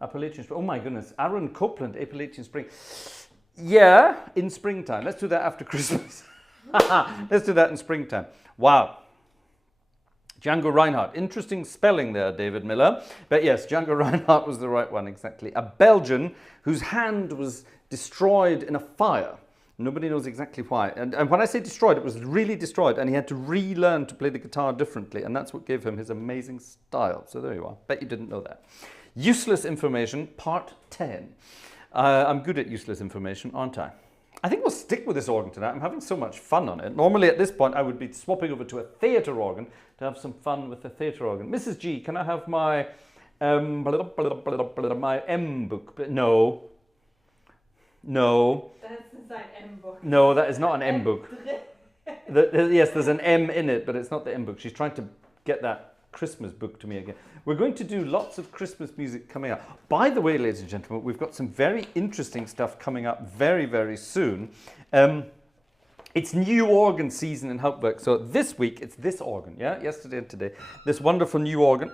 Appalachian Spring. Oh my goodness. Aaron Copeland, Appalachian Spring. Yeah, in springtime. Let's do that after Christmas. Let's do that in springtime. Wow. Django Reinhardt. Interesting spelling there, David Miller. But yes, Django Reinhardt was the right one, exactly. A Belgian whose hand was destroyed in a fire. Nobody knows exactly why. And when I say destroyed, it was really destroyed, and he had to relearn to play the guitar differently, and that's what gave him his amazing style. So there you are. Bet you didn't know that. Useless information, part 10. I'm good at useless information, aren't I? I think we'll stick with this organ tonight. I'm having so much fun on it. Normally at this point I would be swapping over to a theatre organ to have some fun with the theatre organ. Mrs. G, can I have my my M book? No. That's inside M book. No, that is not an M book. Yes, there's an M in it, but it's not the M book. She's trying to get that Christmas book to me again. We're going to do lots of Christmas music coming up. By the way, ladies and gentlemen, we've got some very interesting stuff coming up very, very soon. It's new organ season in Hauptwerk. So this week, it's this organ, yeah? Yesterday and today. This wonderful new organ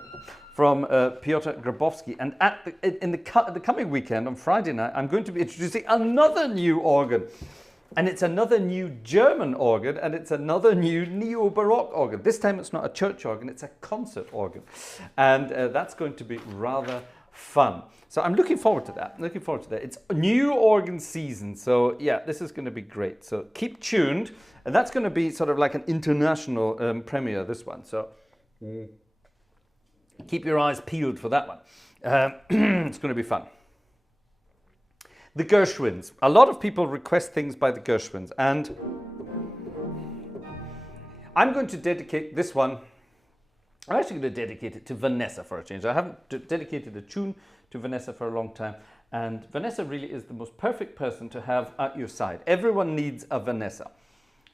from Piotr Grabowski. And in the coming weekend, on Friday night, I'm going to be introducing another new organ. And it's another new German organ, and it's another new neo-Baroque organ. This time it's not a church organ, it's a concert organ. And that's going to be rather fun. So I'm looking forward to that. It's new organ season, so yeah, this is going to be great. So keep tuned, and that's going to be sort of like an international premiere, this one. So keep your eyes peeled for that one. It's going to be fun. The Gershwins. A lot of people request things by the Gershwins, and I'm going to dedicate this one. I'm actually going to dedicate it to Vanessa for a change. I haven't dedicated a tune to Vanessa for a long time, and Vanessa really is the most perfect person to have at your side. Everyone needs a Vanessa.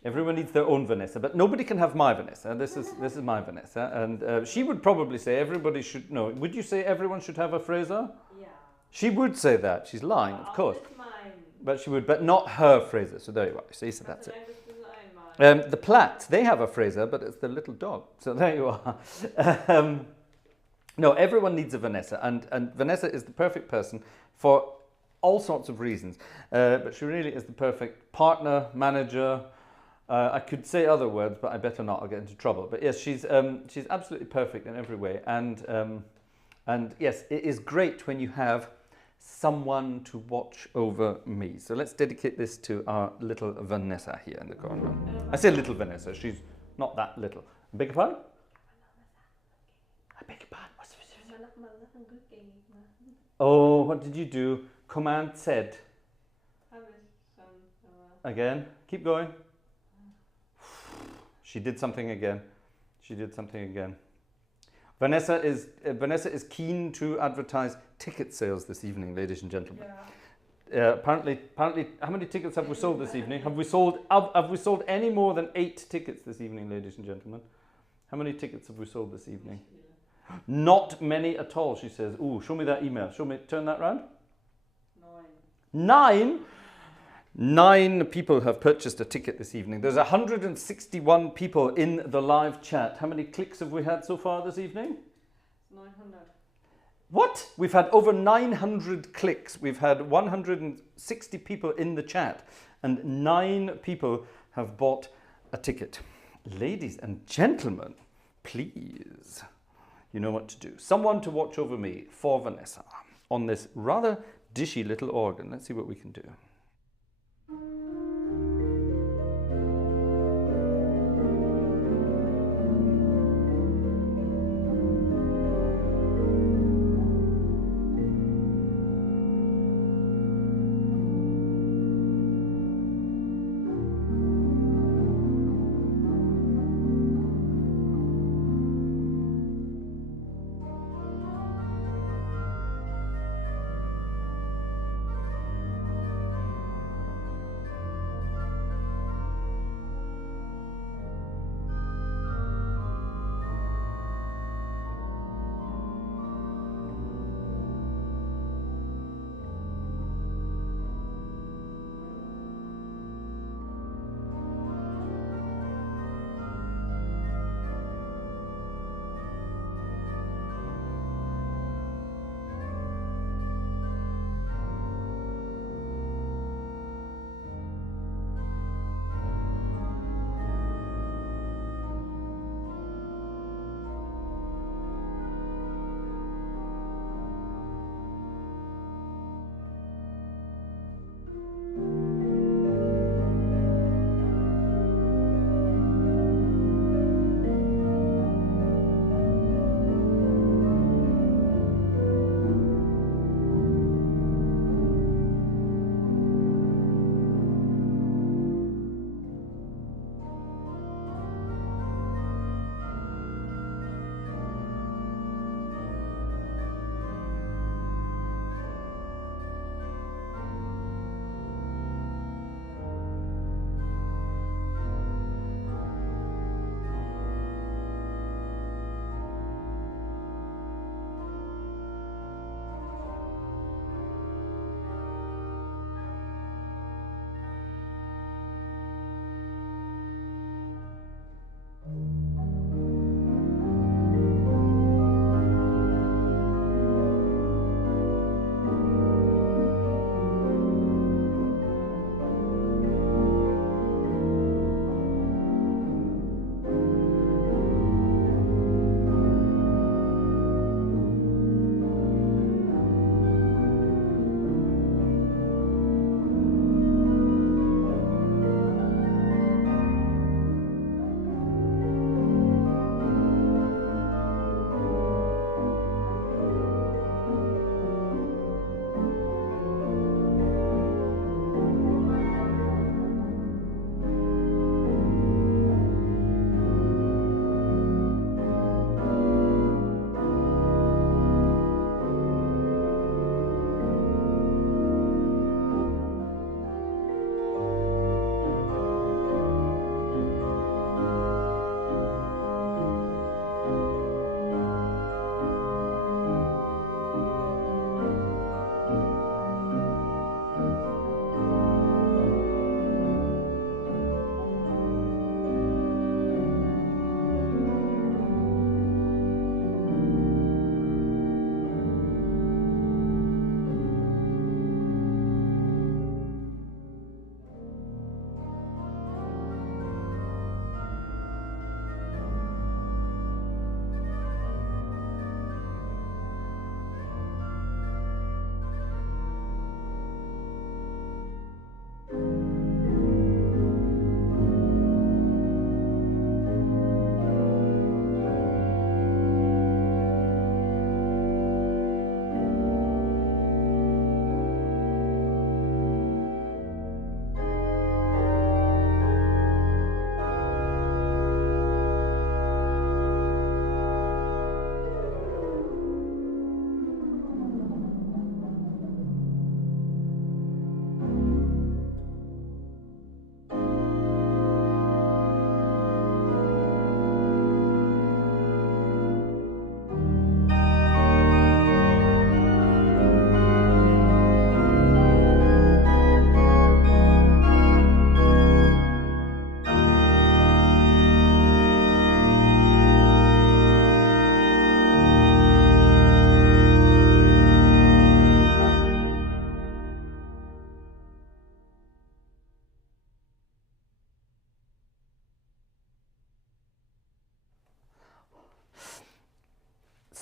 Everyone needs their own Vanessa, but nobody can have my Vanessa. This is my Vanessa, and she would probably say everybody should know. Would you say everyone should have a Fraser? Yeah. She would say that. She's lying, of course. But she would, but not her Fraser. So there you are. See, so that's it. The Platts, they have a Fraser, but it's the little dog. So there you are. No, everyone needs a Vanessa, and Vanessa is the perfect person for all sorts of reasons. But she really is the perfect partner, manager. I could say other words, but I better not. I'll get into trouble. But yes, she's absolutely perfect in every way. And yes, it is great when you have someone to watch over me. So let's dedicate this to our little Vanessa here in the corner. I say little Vanessa, she's not that little. Beg your pardon? I beg your pardon. Oh, what did you do? Command Z. Again? Keep going. She did something again. Vanessa is keen to advertise ticket sales this evening, ladies and gentlemen. Yeah. Apparently, how many tickets have we sold this evening? Have we sold any more than 8 tickets this evening, ladies and gentlemen? How many tickets have we sold this evening? Not many at all, she says. Ooh, show me that email. Turn that round. 9? 9 people have purchased a ticket this evening. There's 161 people in the live chat. How many clicks have we had so far this evening? 900. What? We've had over 900 clicks. We've had 160 people in the chat, and 9 people have bought a ticket. Ladies and gentlemen, please, you know what to do. Someone to watch over me for Vanessa on this rather dishy little organ. Let's see what we can do.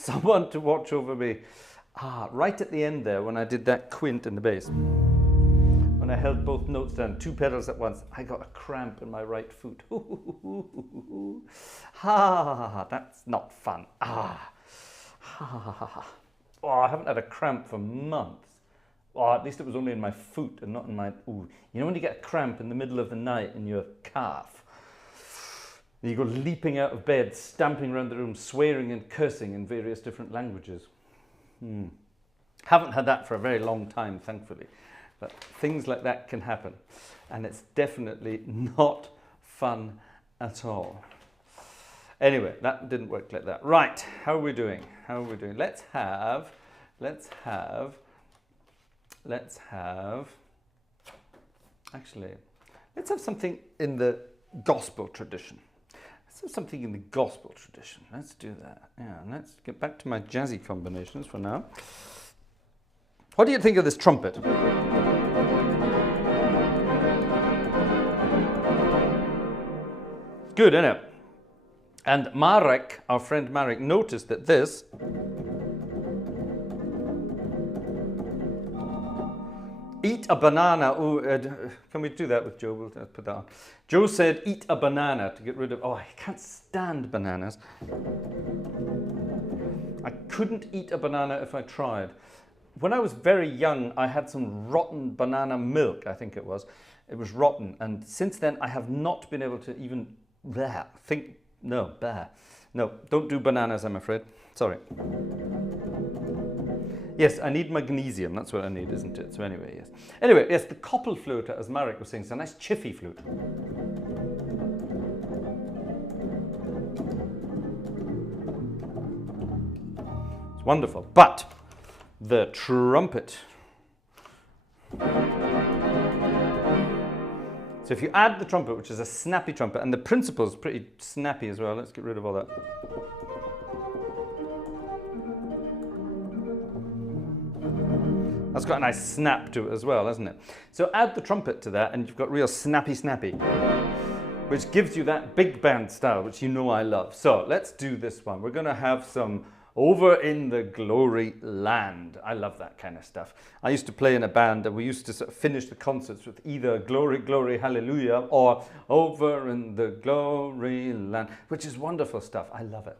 someone to watch over me. Right at the end there, when I did that quint in the bass, when I held both notes down, 2 pedals at once, I got a cramp in my right foot. That's not fun. Oh, I haven't had a cramp for months. Oh, at least it was only in my foot and not in my... Ooh. You know when you get a cramp in the middle of the night in your calf? You go leaping out of bed, stamping around the room, swearing and cursing in various different languages. Haven't had that for a very long time, thankfully. But things like that can happen. And it's definitely not fun at all. Anyway, that didn't work like that. Right, how are we doing? How are we doing? Let's have something in the gospel tradition. Let's have something in the gospel tradition. Let's do that. Yeah, let's get back to my jazzy combinations for now. What do you think of this trumpet? Good, isn't it? And Marek, our friend Marek, noticed that this eat a banana. Can we do that with Joe? We'll put that on. Joe said eat a banana to get rid of... I can't stand bananas. I couldn't eat a banana if I tried. When I was very young, I had some rotten banana milk, I think it was. It was rotten. And since then, I have not been able to even think... No, don't do bananas, I'm afraid. Sorry. Yes, I need magnesium. That's what I need, isn't it? So anyway, yes. Anyway, yes, the koppel flute, as Marek was saying, is a nice chiffy flute. It's wonderful. But the trumpet. So if you add the trumpet, which is a snappy trumpet, and the principle is pretty snappy as well. Let's get rid of all that. That's got a nice snap to it as well, hasn't it? So add the trumpet to that and you've got real snappy, which gives you that big band style, which you know I love. So let's do this one. We're going to have some Over in the Glory Land. I love that kind of stuff. I used to play in a band and we used to sort of finish the concerts with either Glory, Glory, Hallelujah or Over in the Glory Land, which is wonderful stuff. I love it.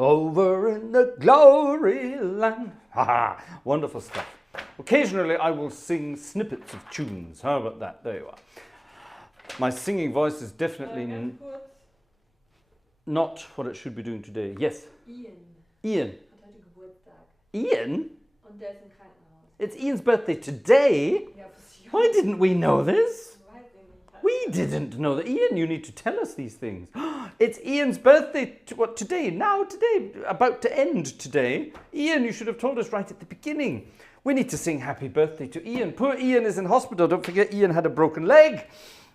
over in the glory land. Ha! Wonderful stuff. Occasionally I will sing snippets of tunes. How about that? There you are. My singing voice is definitely not what it should be doing today. Yes? Ian. Hat heute Geburtstag. Ian? Und der ist im Krankenhaus. It's Ian's birthday today? Ja, was Why didn't we know this? weiß ich nicht. We didn't know that. Ian, you need to tell us these things. It's Ian's birthday, today, now, today, about to end today. Ian, you should have told us right at the beginning. We need to sing happy birthday to Ian. Poor Ian is in hospital. Don't forget, Ian had a broken leg,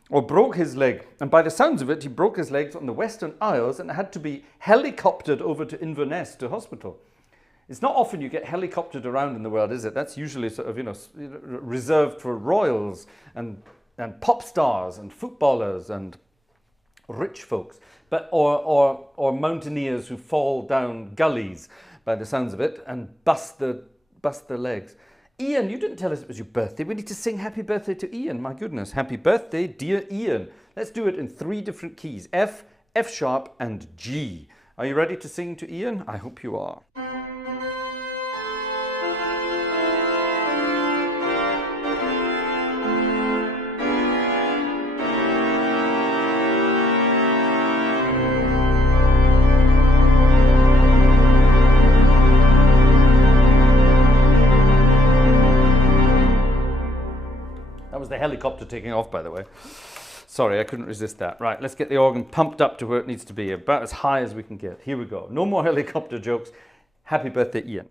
or broke his leg. And by the sounds of it, he broke his legs on the Western Isles and had to be helicoptered over to Inverness to hospital. It's not often you get helicoptered around in the world, is it? That's usually sort of, reserved for royals and pop stars and footballers and rich folks, but or mountaineers who fall down gullies, by the sounds of it, and bust their legs. Ian, you didn't tell us it was your birthday. We need to sing happy birthday to Ian. My goodness, happy birthday, dear Ian. Let's do it in 3 different keys: F, F sharp, and G. Are you ready to sing to Ian? I hope you are. The helicopter taking off, by the way. Sorry, I couldn't resist that. Right, let's get the organ pumped up to where it needs to be, about as high as we can get. Here we go. No more helicopter jokes. Happy birthday, Ian.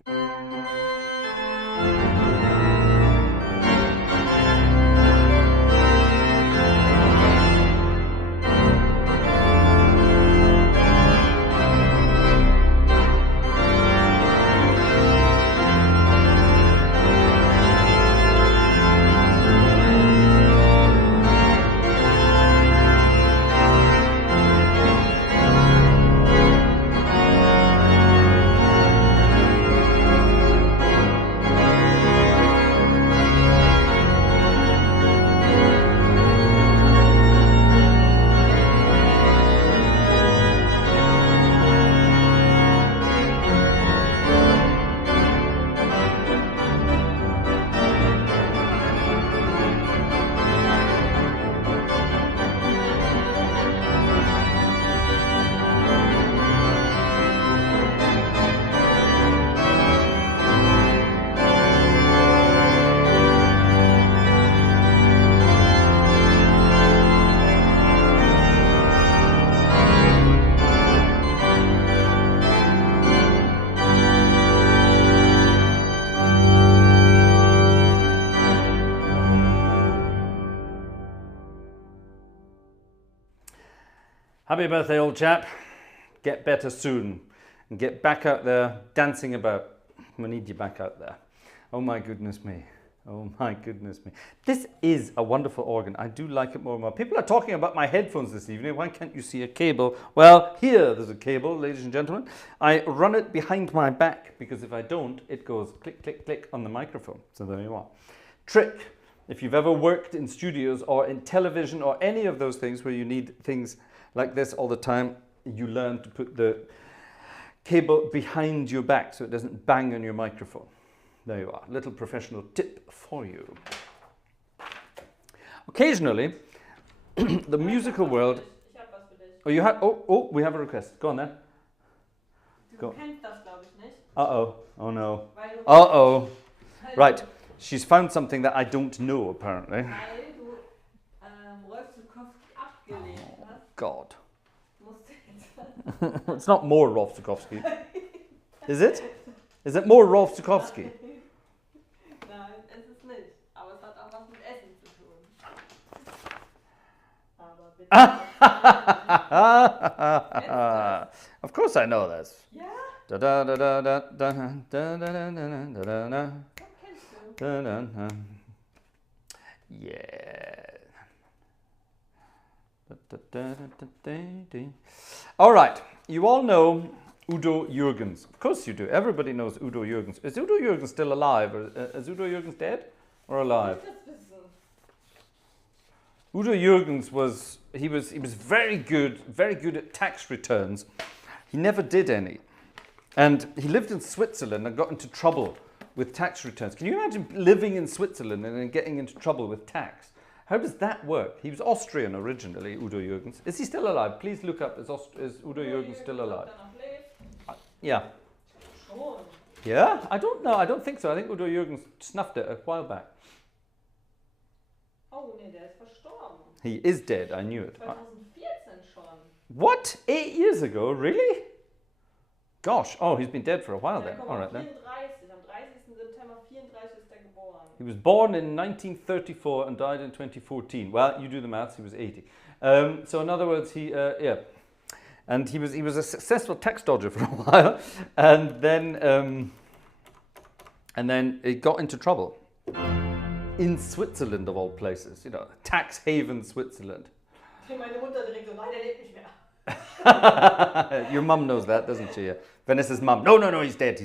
Happy birthday, old chap. Get better soon and get back out there dancing about. We need you back out there. Oh my goodness me. Oh my goodness me. This is a wonderful organ. I do like it more and more. People are talking about my headphones this evening. Why can't you see a cable? Well, here there's a cable, ladies and gentlemen. I run it behind my back because if I don't, it goes click, click, click on the microphone. So there you are. Trick. If you've ever worked in studios or in television or any of those things where you need things like this all the time, you learn to put the cable behind your back so it doesn't bang on your microphone. There you are, little professional tip for you. Occasionally, the musical world. Oh, you have? Oh, we have a request. Go on then. Go. Du kennst das, glaube ich, nicht. Uh-oh. Oh no. Uh-oh. Right. She's found something that I don't know, apparently. Weil du Rolf abgelehnt hast. God. Musst du jetzt It's not more Rolf Zukowski. Is it? Is it more Rolf Zukowski? Nein, es ist nicht. Aber es hat auch was mit Essen zu tun. Aber bitte. Of course I know this. Ja? Da da da da da da da da da da da da. Kennst du? Yeah. All right. You all know Udo Jurgens. Of course you do. Everybody knows Udo Jurgens. Is Udo Jurgens still alive? Or is Udo Jurgens dead or alive? Udo Jurgens was very good at tax returns. He never did any. And he lived in Switzerland and got into trouble with tax returns. Can you imagine living in Switzerland and then getting into trouble with tax? How does that work? He was Austrian originally, Udo Jurgens. Is he still alive? Please look up, is Udo Jurgens still alive? Yeah. Yeah? I don't know. I don't think so. I think Udo Jurgens snuffed it a while back. Oh, nee, der ist verstorben. He is dead. I knew it. 2014 schon. What? 8 years ago? Really? Gosh. Oh, he's been dead for a while then. All right then. Am 30. September 34 ist er geboren. He was born in 1934 and died in 2014. Well, you do the maths. He was 80. So in other words, yeah. And he was a successful tax dodger for a while, and then he got into trouble in Switzerland of all places, you know, tax haven Switzerland. Meine Mutter direkt so, nein, der lebt nicht mehr. Your mum knows that, doesn't she? Yeah. Vanessa's mum. No, he's dead.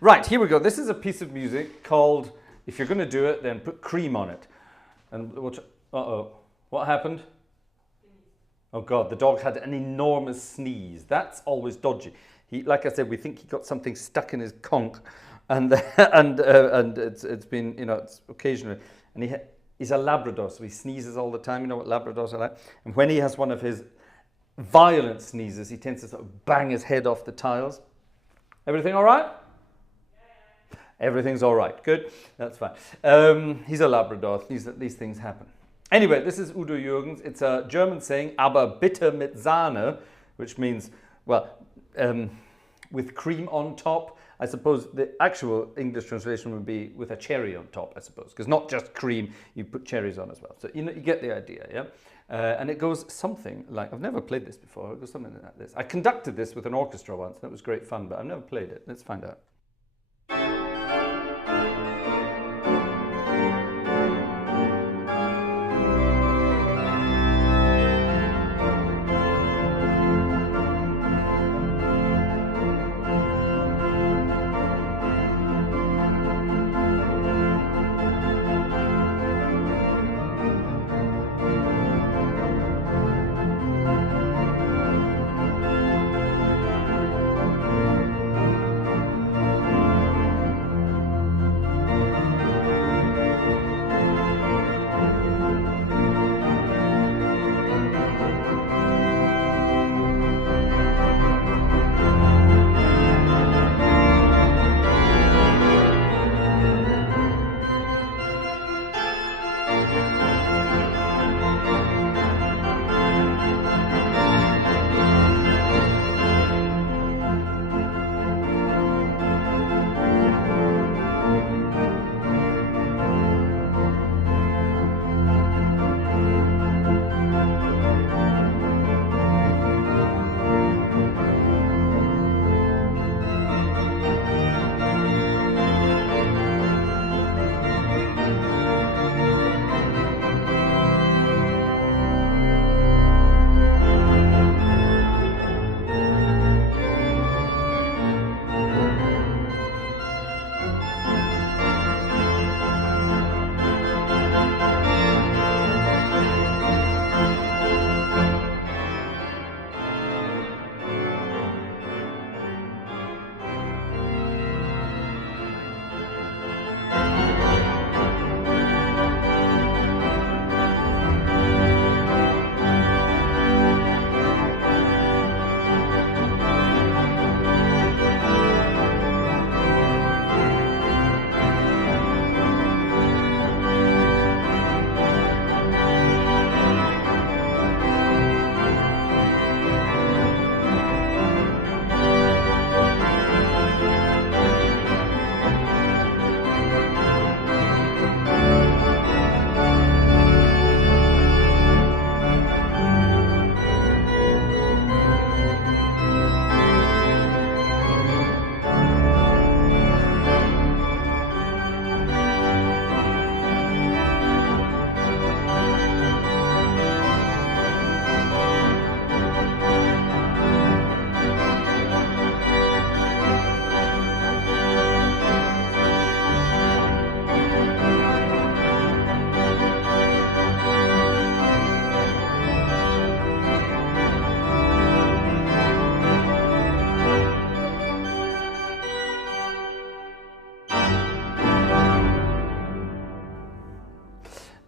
Right, here we go. This is a piece of music called, if you're going to do it, then put cream on it. And what happened? Oh God, the dog had an enormous sneeze. That's always dodgy. Like I said, we think he got something stuck in his conch, and it's been, you know, it's occasionally. And he's a Labrador, so he sneezes all the time. You know what Labradors are like. And when he has one of his violent sneezes, he tends to sort of bang his head off the tiles. Everything all right? Yeah. Everything's all right. Good. That's fine. He's a Labrador. These things happen. Anyway, this is Udo Jurgens. It's a German saying, aber bitte mit Sahne, which means, well, with cream on top. I suppose the actual English translation would be with a cherry on top, I suppose, because not just cream, you put cherries on as well. So you get the idea, yeah? And it goes something like, I've never played this before, it goes something like this. I conducted this with an orchestra once, and it was great fun, but I've never played it. Let's find out.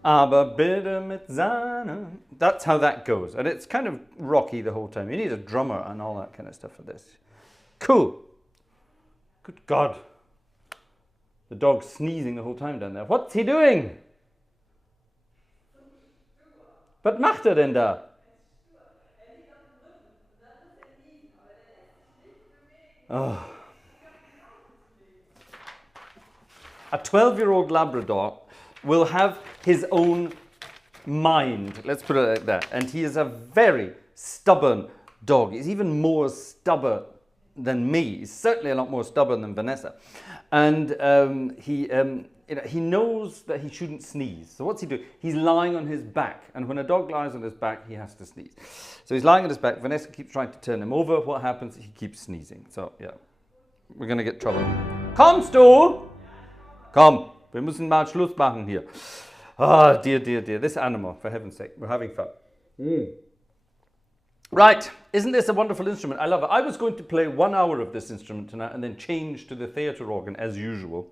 Aber bitte mit Sahne. That's how that goes. And it's kind of rocky the whole time. You need a drummer and all that kind of stuff for this. Cool. Good God. The dog's sneezing the whole time down there. What's he doing? Was macht er denn da? Oh. A 12-year-old Labrador will have his own mind, let's put it like that. And he is a very stubborn dog. He's even more stubborn than me. He's certainly a lot more stubborn than Vanessa. And he knows that he shouldn't sneeze. So what's he do? He's lying on his back. And when a dog lies on his back, he has to sneeze. So he's lying on his back. Vanessa keeps trying to turn him over. What happens? He keeps sneezing. So, yeah, we're going to get trouble. Kommst du? Komm, wir müssen mal Schluss machen hier. Ah, dear, dear, dear. This animal, for heaven's sake. We're having fun. Right, isn't this a wonderful instrument? I love it. I was going to play 1 hour of this instrument tonight and then change to the theatre organ as usual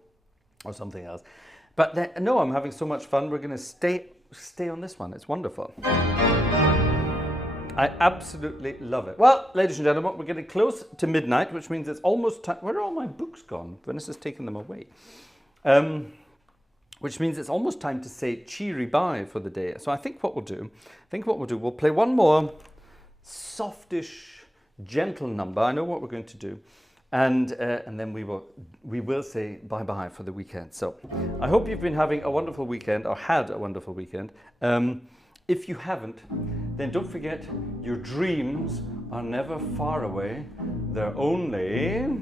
or something else. But then, no, I'm having so much fun. We're going to stay on this one. It's wonderful. I absolutely love it. Well, ladies and gentlemen, we're getting close to midnight, which means it's almost time. Where are all my books gone? Vanessa's taken them away. Which means it's almost time to say cheery bye for the day. So I think what we'll do, we'll play one more softish, gentle number. I know what we're going to do. And then we will say bye-bye for the weekend. So I hope you've been having a wonderful weekend, or had a wonderful weekend. If you haven't, then don't forget, your dreams are never far away. They're only...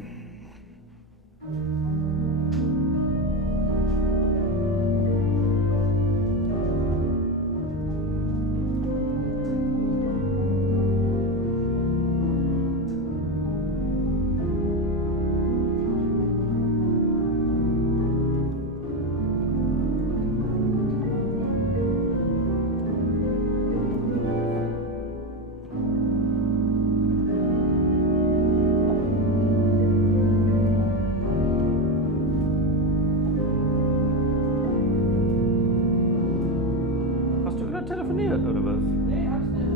telefoniert, oder was? Nee, hab's nicht.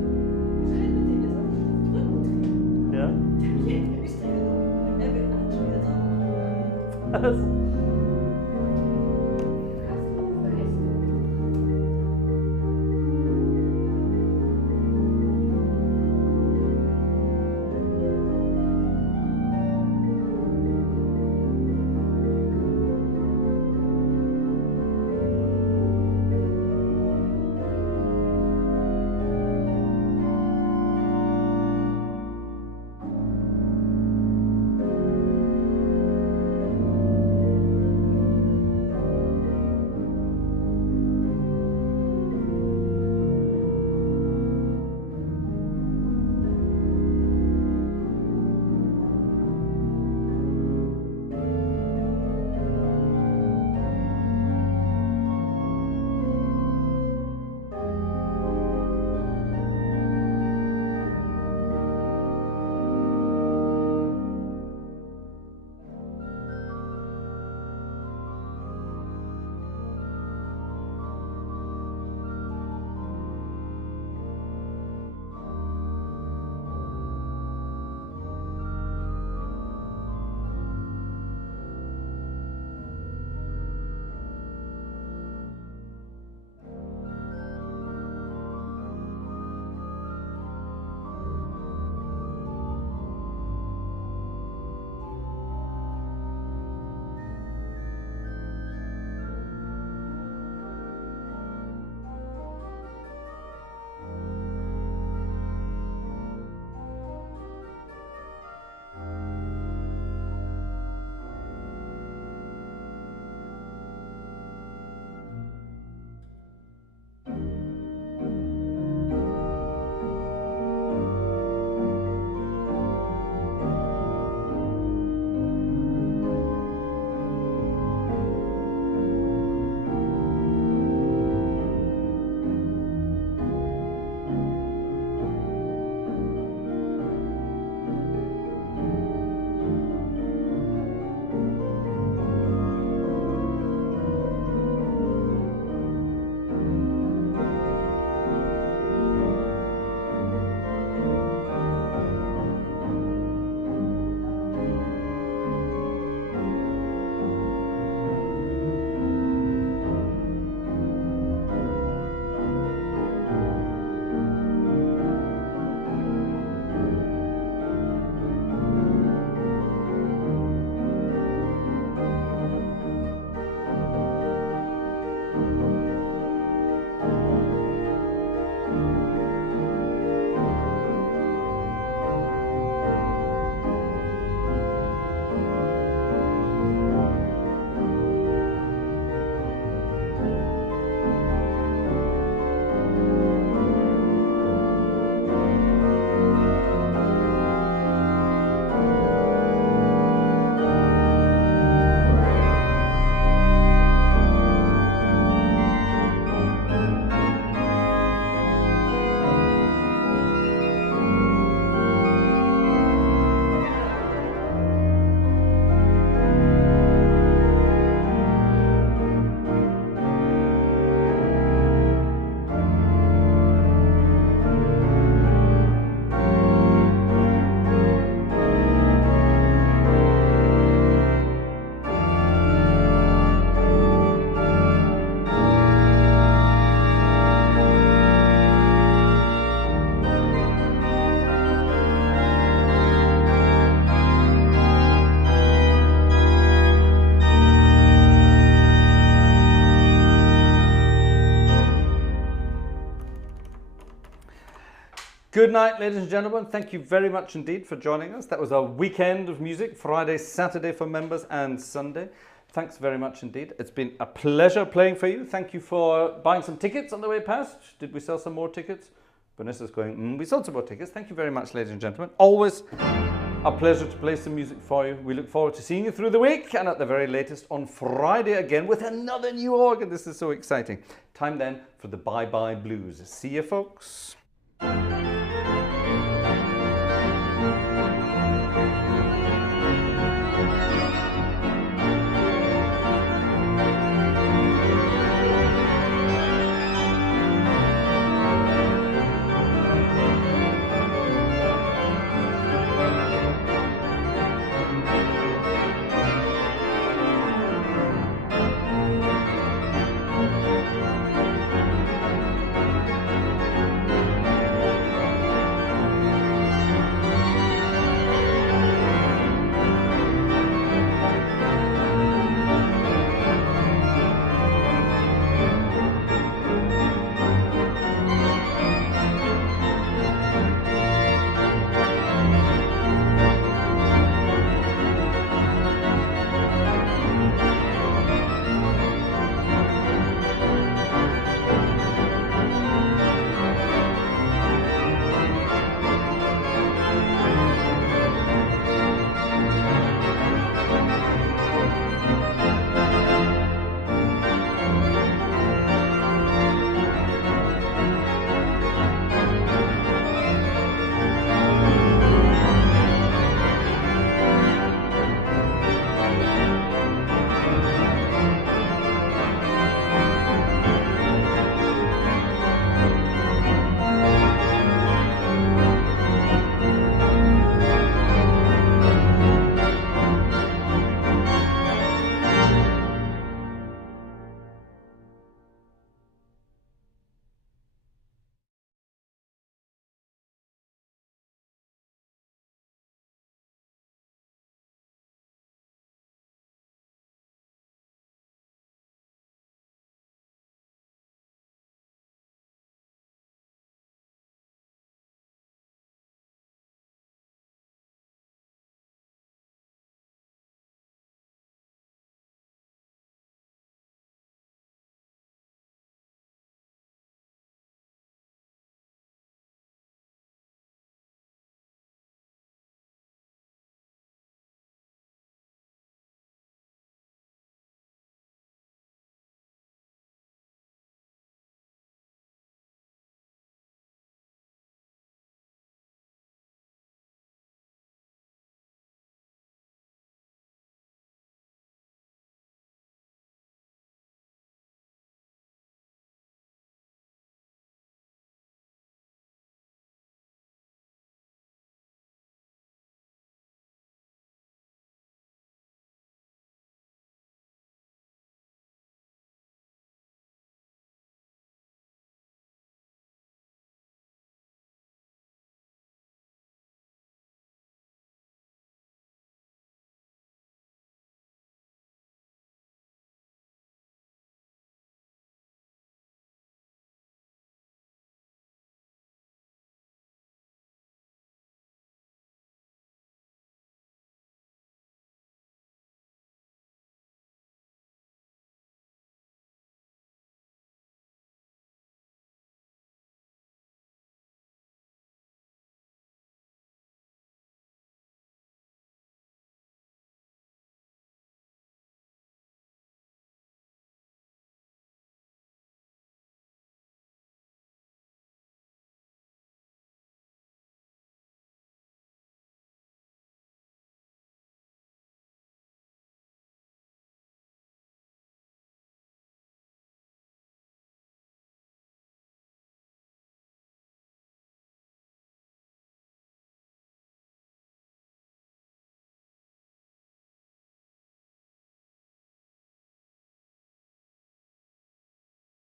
Ich rede mit ihm, der soll das drücken. Ja? Ich stelle nur. Er will anschließen. Was? Good night, ladies and gentlemen. Thank you very much indeed for joining us. That was our weekend of music, Friday, Saturday for members and Sunday. Thanks very much indeed. It's been a pleasure playing for you. Thank you for buying some tickets on the way past. Did we sell some more tickets? Vanessa's going, we sold some more tickets. Thank you very much, ladies and gentlemen. Always a pleasure to play some music for you. We look forward to seeing you through the week and at the very latest on Friday again with another new organ. This is so exciting. Time then for the Bye Bye Blues. See you, folks.